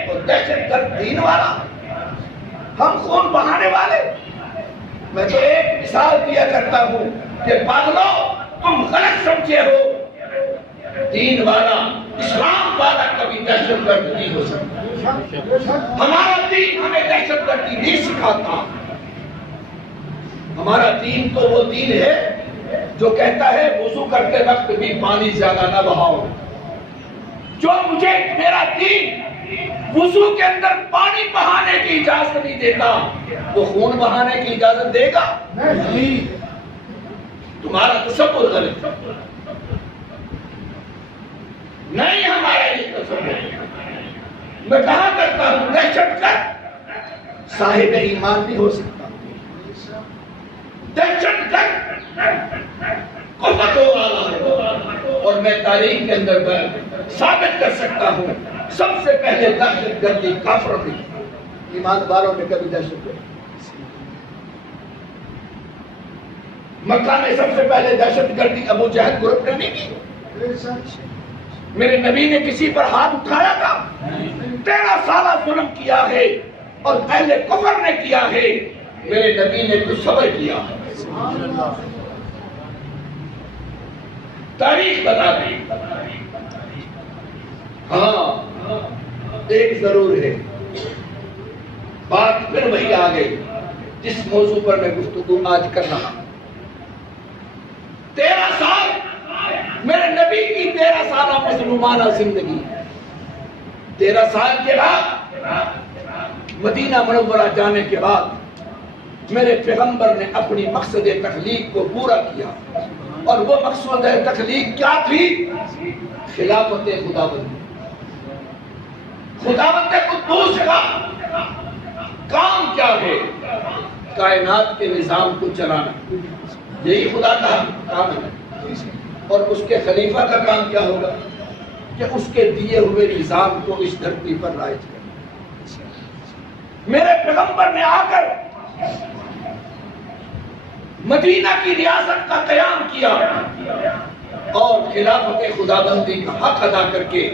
اور دہشت گرد دین والا، ہم خون بہانے والے۔ میں تو ایک مثال دیا کرتا ہوں کہ پاگلو تم غلط سمجھے ہو، دین والا، اسلام والا کبھی دہشت گرد نہیں ہو سکتا۔ ہمارا دین ہمیں دہشت گردی نہیں سکھاتا۔ ہمارا دین تو وہ دین ہے جو کہتا ہے وضو کرتے وقت بھی پانی زیادہ نہ بہاؤ۔ جو مجھے میرا دین وضو کے اندر پانی بہانے کی اجازت نہیں دیتا، وہ خون بہانے کی اجازت دے گا؟ نہیں۔ تمہارا تصور غلط ہے، نہیں ہمارا یہ تصور۔ میں کہا کرتا ہوں دہشت گرد صاحب ایمان نہیں ہو سکتا، دہشت گرد قوتوں والا ہے۔ اور میں تاریخ کے اندر ثابت کر سکتا ہوں، سب سے پہلے دہشت گردی کافر تھی، ایمان والوں نے کبھی دہشت گردی۔ مکہ میں سب سے پہلے دہشت گردی ابو جہل گروپ نے نہیں کی۔ میرے نبی نے کسی پر ہاتھ اٹھایا تھا؟ 13 سالہ ظلم کیا ہے اور اہل کفر نے کیا ہے، میرے نبی نے کچھ صبر کیا۔ تاریخ بتا دی۔ ہاں ایک ضرور ہے، بات پھر وہی آ گئی جس موضوع پر میں گفتگو آج کر رہا ہوں۔ 13 سال میرے نبی کی 13 سالہ مظلومانہ زندگی، 13 سال کے بعد مدینہ منورہ جانے کے بعد میرے پیغمبر نے اپنی مقصد تخلیق کو پورا کیا، اور وہ مقصد تخلیق کیا تھی؟ خلافت خداوندی۔ خداوند قدوس کا کام کیا ہے؟ کائنات کے نظام کو چلانا، یہی خدا کا کام ہے۔ اور اس کے خلیفہ کا کام کیا ہوگا؟ کہ اس کے دیے ہوئے نظام کو اس دھرتی پر رائج کرنا۔ میرے پیغمبر نے آ کر مدینہ کی ریاست کا قیام کیا اور خلافت خداوندی کا حق ادا کر کے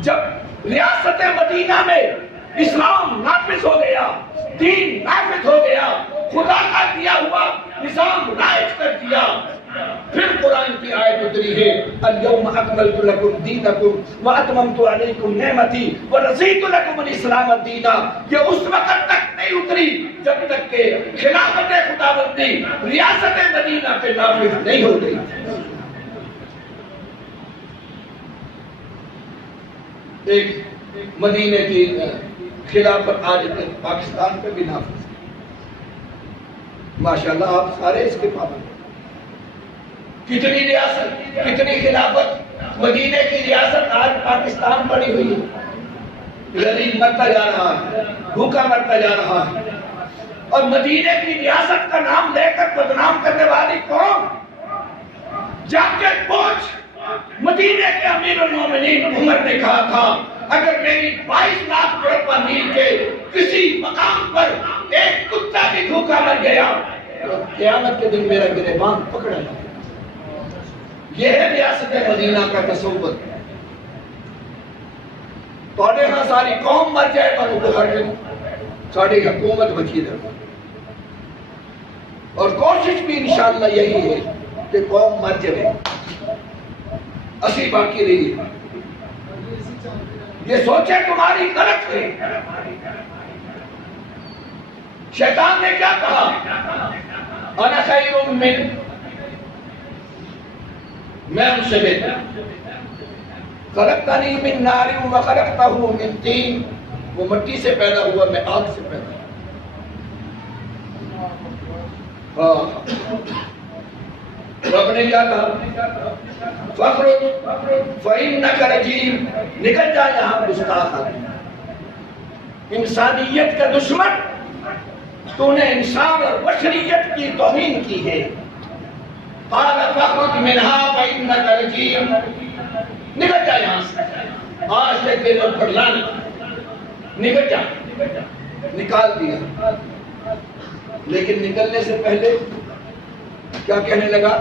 جب ریاست مدینہ میں اسلام نافذ ہو گیا، دین نافذ ہو گیا، خدا کا دیا ہوا نظام رائج کر دیا، پھر قرآن کی آیت اتری ہے اليوم اکملت لکم دینکم واتممت علیکم نعمتی ورضیت لکم الاسلام دینا۔ یہ اس وقت تک نہیں اتری جب تک کہ خلافت خداوندی ریاست مدینہ پہ نافذ نہیں ہو گئی۔ ایک مدینہ کی خلافت آج پاکستان پہ بھی نافذ ہے، ماشاءاللہ آپ سارے اس کے پابند ہیں۔ کتنی ریاست، کتنی خلافت، مدینہ کی ریاست آج پاکستان پڑی ہوئی ہے، غریب مرتا جا رہا ہے، بھوکا مرتا جا رہا ہے، اور مدینے کی ریاست کا نام لے کر بدنام کرنے والی قوم، جا کے پوچھ، مدینے کے امیر المومنین عمر نے کہا تھا اگر میری 22 لاکھ مربع میل کے کسی مقام پر ایک کتا بھی بھوکا مر گیا تو قیامت کے دن میرا گریبان پکڑا جائے۔ یہ ہے ریاست مدینہ کا تصور۔ توڑے ہاں ساری قوم مر جائے پر وہ ہر دن ساری حکومت بچی رہے، اور کوشش بھی انشاءاللہ یہی ہے کہ قوم مر جائے، اسی باقی رہی ہے۔ یہ سوچے تمہاری غلط ہے۔ شیطان نے کیا کہا؟ انا خیر من، میں ان سے بہتر، خلقتنی من نار وخلقتہ من طین، وہ مٹی سے پیدا ہوا، میں آگ سے پیدا ہوا۔ رب نے کیا کہا؟ فخرج فإنک رجیم، نکل جا یہاں گستاخ آدمی، انسانیت کا دشمن، تو نے انسان اور بشریت کی توہین کی ہے۔ قال فخرج منها فإنک رجیم، نکل جا یہاں سے، آج سے تیرے اوپر لعنت، نکل جا۔ نکال دیا، لیکن نکلنے سے پہلے کیا کہنے لگا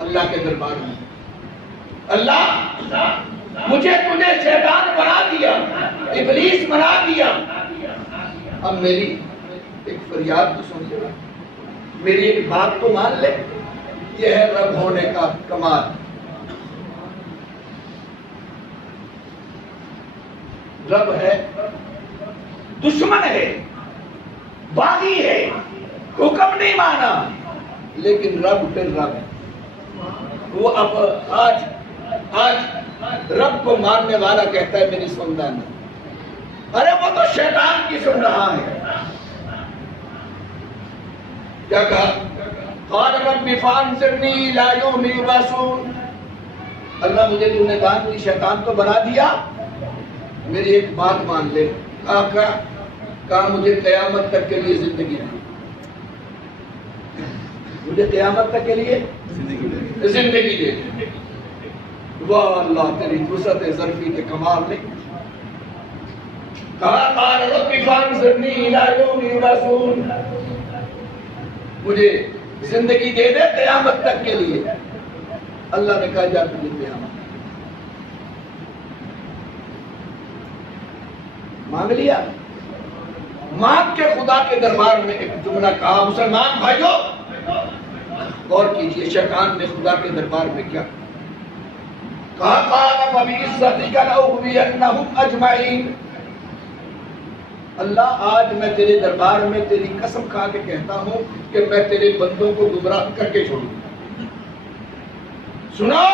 اللہ کے دربار میں؟ اللہ، مجھے تجھے شیطان بنا دیا، ابلیس بنا دیا، اب میری ایک فریاد تو سن لے، میری ایک بات تو مان لے، یہ ہے رب ہونے کا کمال۔ رب ہے، دشمن ہے، باغی ہے، حکم نہیں مانا، لیکن رب پھر رب ہے۔ وہ اب آج رب کو ماننے والا کہتا ہے میری سنتا نہیں، ارے وہ تو شیطان کی سن رہا ہے۔ کیا کہا؟ قال رب فانظرنی الی یوم یبعثون، اللہ مجھے تو نے کہا شیطان تو بنا دیا، میری ایک بات مان لے۔ کہا مجھے قیامت تک کے لیے زندگی دے، مجھے قیامت تک کے لیے زندگی دے۔ واہ اللہ، تیری وسعت ظرفی کے کمال نہیں۔ کہا قال رب فانظرنی الی یوم یبعثون، مجھے زندگی دے دے قیامت تک کے لیے۔ اللہ نے کہا جا تجھے قیامت مانگ لیا۔ مانگ کے خدا کے دربار میں ایک جملہ کہا۔ مسلمان بھائیو غور کیجئے، شیطان نے خدا کے دربار میں کیا کہا؟ قال فبعزتک لأغوینہم اجمعین، اللہ آج میں تیرے دربار میں تیری قسم کھا کے کہتا ہوں کہ میں تیرے بندوں کو گمراہ کر کے چھوڑوں۔ سنو،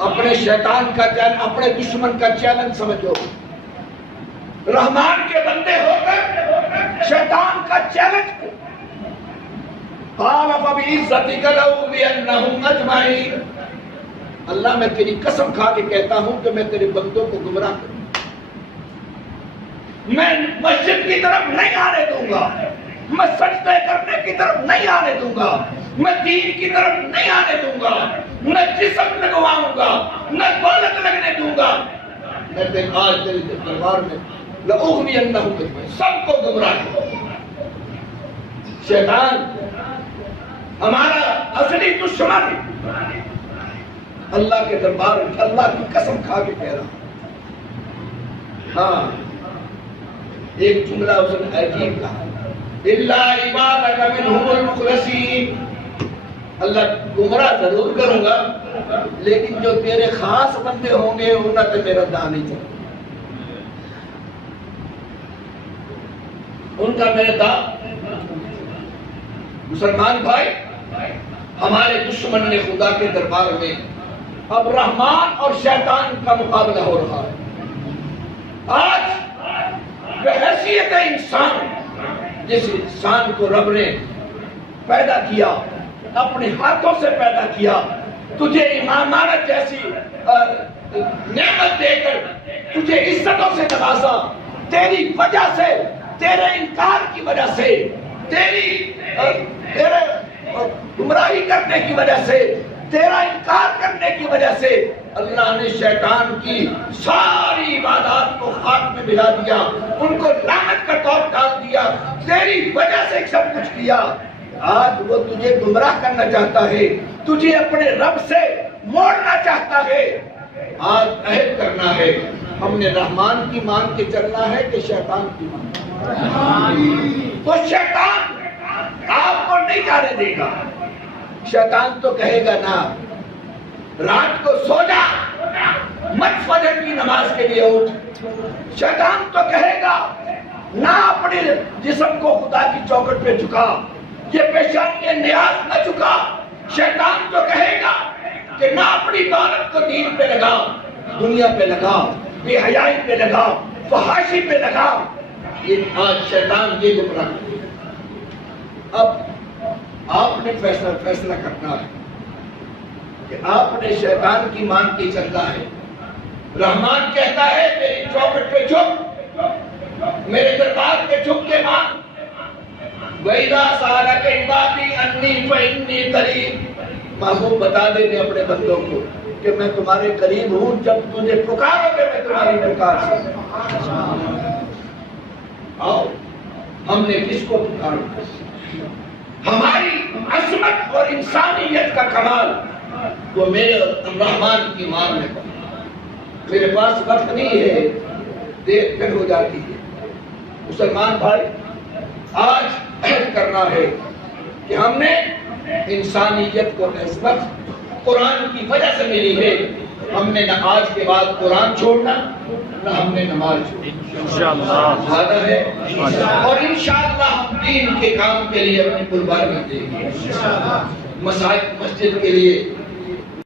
اپنے شیطان کا چیلنج، اپنے دشمن کا چیلنج سمجھو۔ رحمان کے بندے ہو کر شیطان کا چیلنج، قال فبعزتک لأغوینہم اجمعین، اللہ میں تیری قسم کھا کے کہتا ہوں کہ میں تیرے بندوں کو گمراہ کروں، میں مسجد کی طرف نہیں آنے دوں گا، میں سجدے کرنے کی طرف نہیں آنے دوں گا، میں دین کی طرف نہیں آنے دوں گا، نہ جسم لگواؤں گا، نہ دولت لگنے دوں گا، میں آج تیرے دربار میں لأغوینہم اجمعین، سب کو گمراہ کروں۔ شیطان ہمارا اصلی دشمن، اللہ کے دربار میں اللہ کی قسم کھا کے کہہ رہا ہوں۔ ہاں، ایک جملہ اس نے عجیب کہا، الا عبادک منہم المخلصین، اللہ گمراہ ضرور کروں گا لیکن جو تیرے خاص بندے ہوں گے انہاں تے میرا داں نہیں چلے، ان کا میرا داں۔ مسلمان بھائی، ہمارے دشمن نے خدا کے دربار میں اب رحمان اور شیطان کا مقابلہ ہو رہا ہے۔ آج بحیثیت انسان، جس انسان کو رب نے پیدا کیا، اپنے ہاتھوں سے پیدا کیا، تجھے امامانت جیسی نعمت دے کر تجھے عزتوں سے نوازا، تیری وجہ سے تیرے انکار کی وجہ سے، تیرے گمراہی کرنے کی وجہ سے، تیرا انکار کرنے کی وجہ سے اللہ نے شیطان کی ساری عبادات کو خاک میں ملا دیا، ان کو لعنت کا طور ڈال دیا، تیری وجہ سے سب کچھ کیا۔ آج وہ تجھے گمراہ کرنا چاہتا ہے، تجھے اپنے رب سے موڑنا چاہتا ہے۔ آج عہد کرنا ہے، ہم نے رحمان کی مان کے چلنا ہے کہ شیطان کی مان؟ تو شیطان آپ کو نہیں جانے دے گا۔ شیطان تو کہے گا نا، رات کو سو جا، مت فجر کی نماز کے لیے اٹھ۔ شیطان تو کہے گا نہ اپنے جسم کو خدا کی چوکھٹ پہ جھکا، یہ پیشانی نیاز نہ جھکا۔ شیطان تو کہے گا کہ نہ اپنی دولت کو دین پہ لگا، دنیا پہ لگا، بے حیائی پہ لگا، فحاشی پہ لگا۔ یہ آج شیطان یہ گمراہ ہے۔ اب آپ نے فیصلہ کرنا ہے کہ آپ نے شیطان کی مان کے چلنا ہے۔ رحمان کہتا ہے میری چوکھٹ پہ جھک، میرے دربار پہ جھک کے مان۔ وَإِذَا سَأَلَكَ عِبَادِي عَنِّي فَإِنِّي قَرِيبٌ۔ محبوب بتا دے دے اپنے بندوں کو کہ میں تمہارے قریب ہوں، جب تجھے پکارو گے میں تمہاری پکار سے۔ آؤ، ہم نے کس کو پکارا؟ ہماری عظمت اور انسانیت کا کمال وہ میرے رحمان کی مان میں پڑا۔ میرے پاس وقت نہیں ہے، دیر پھر ہو جاتی ہے۔ مسلمان بھائی، آج عہد کرنا ہے کہ ہم نے انسانیت کو عظمت قرآن کی وجہ سے ملی ہے۔ ہم نے نہ آج کے بعد قرآن چھوڑنا، نہ ہم نے نماز چھوڑنا۔ وعدہ ہے، اور انشاءاللہ ہم دین کے کام کے لیے اپنی قربانی دیں گے۔ مسجد کے لیے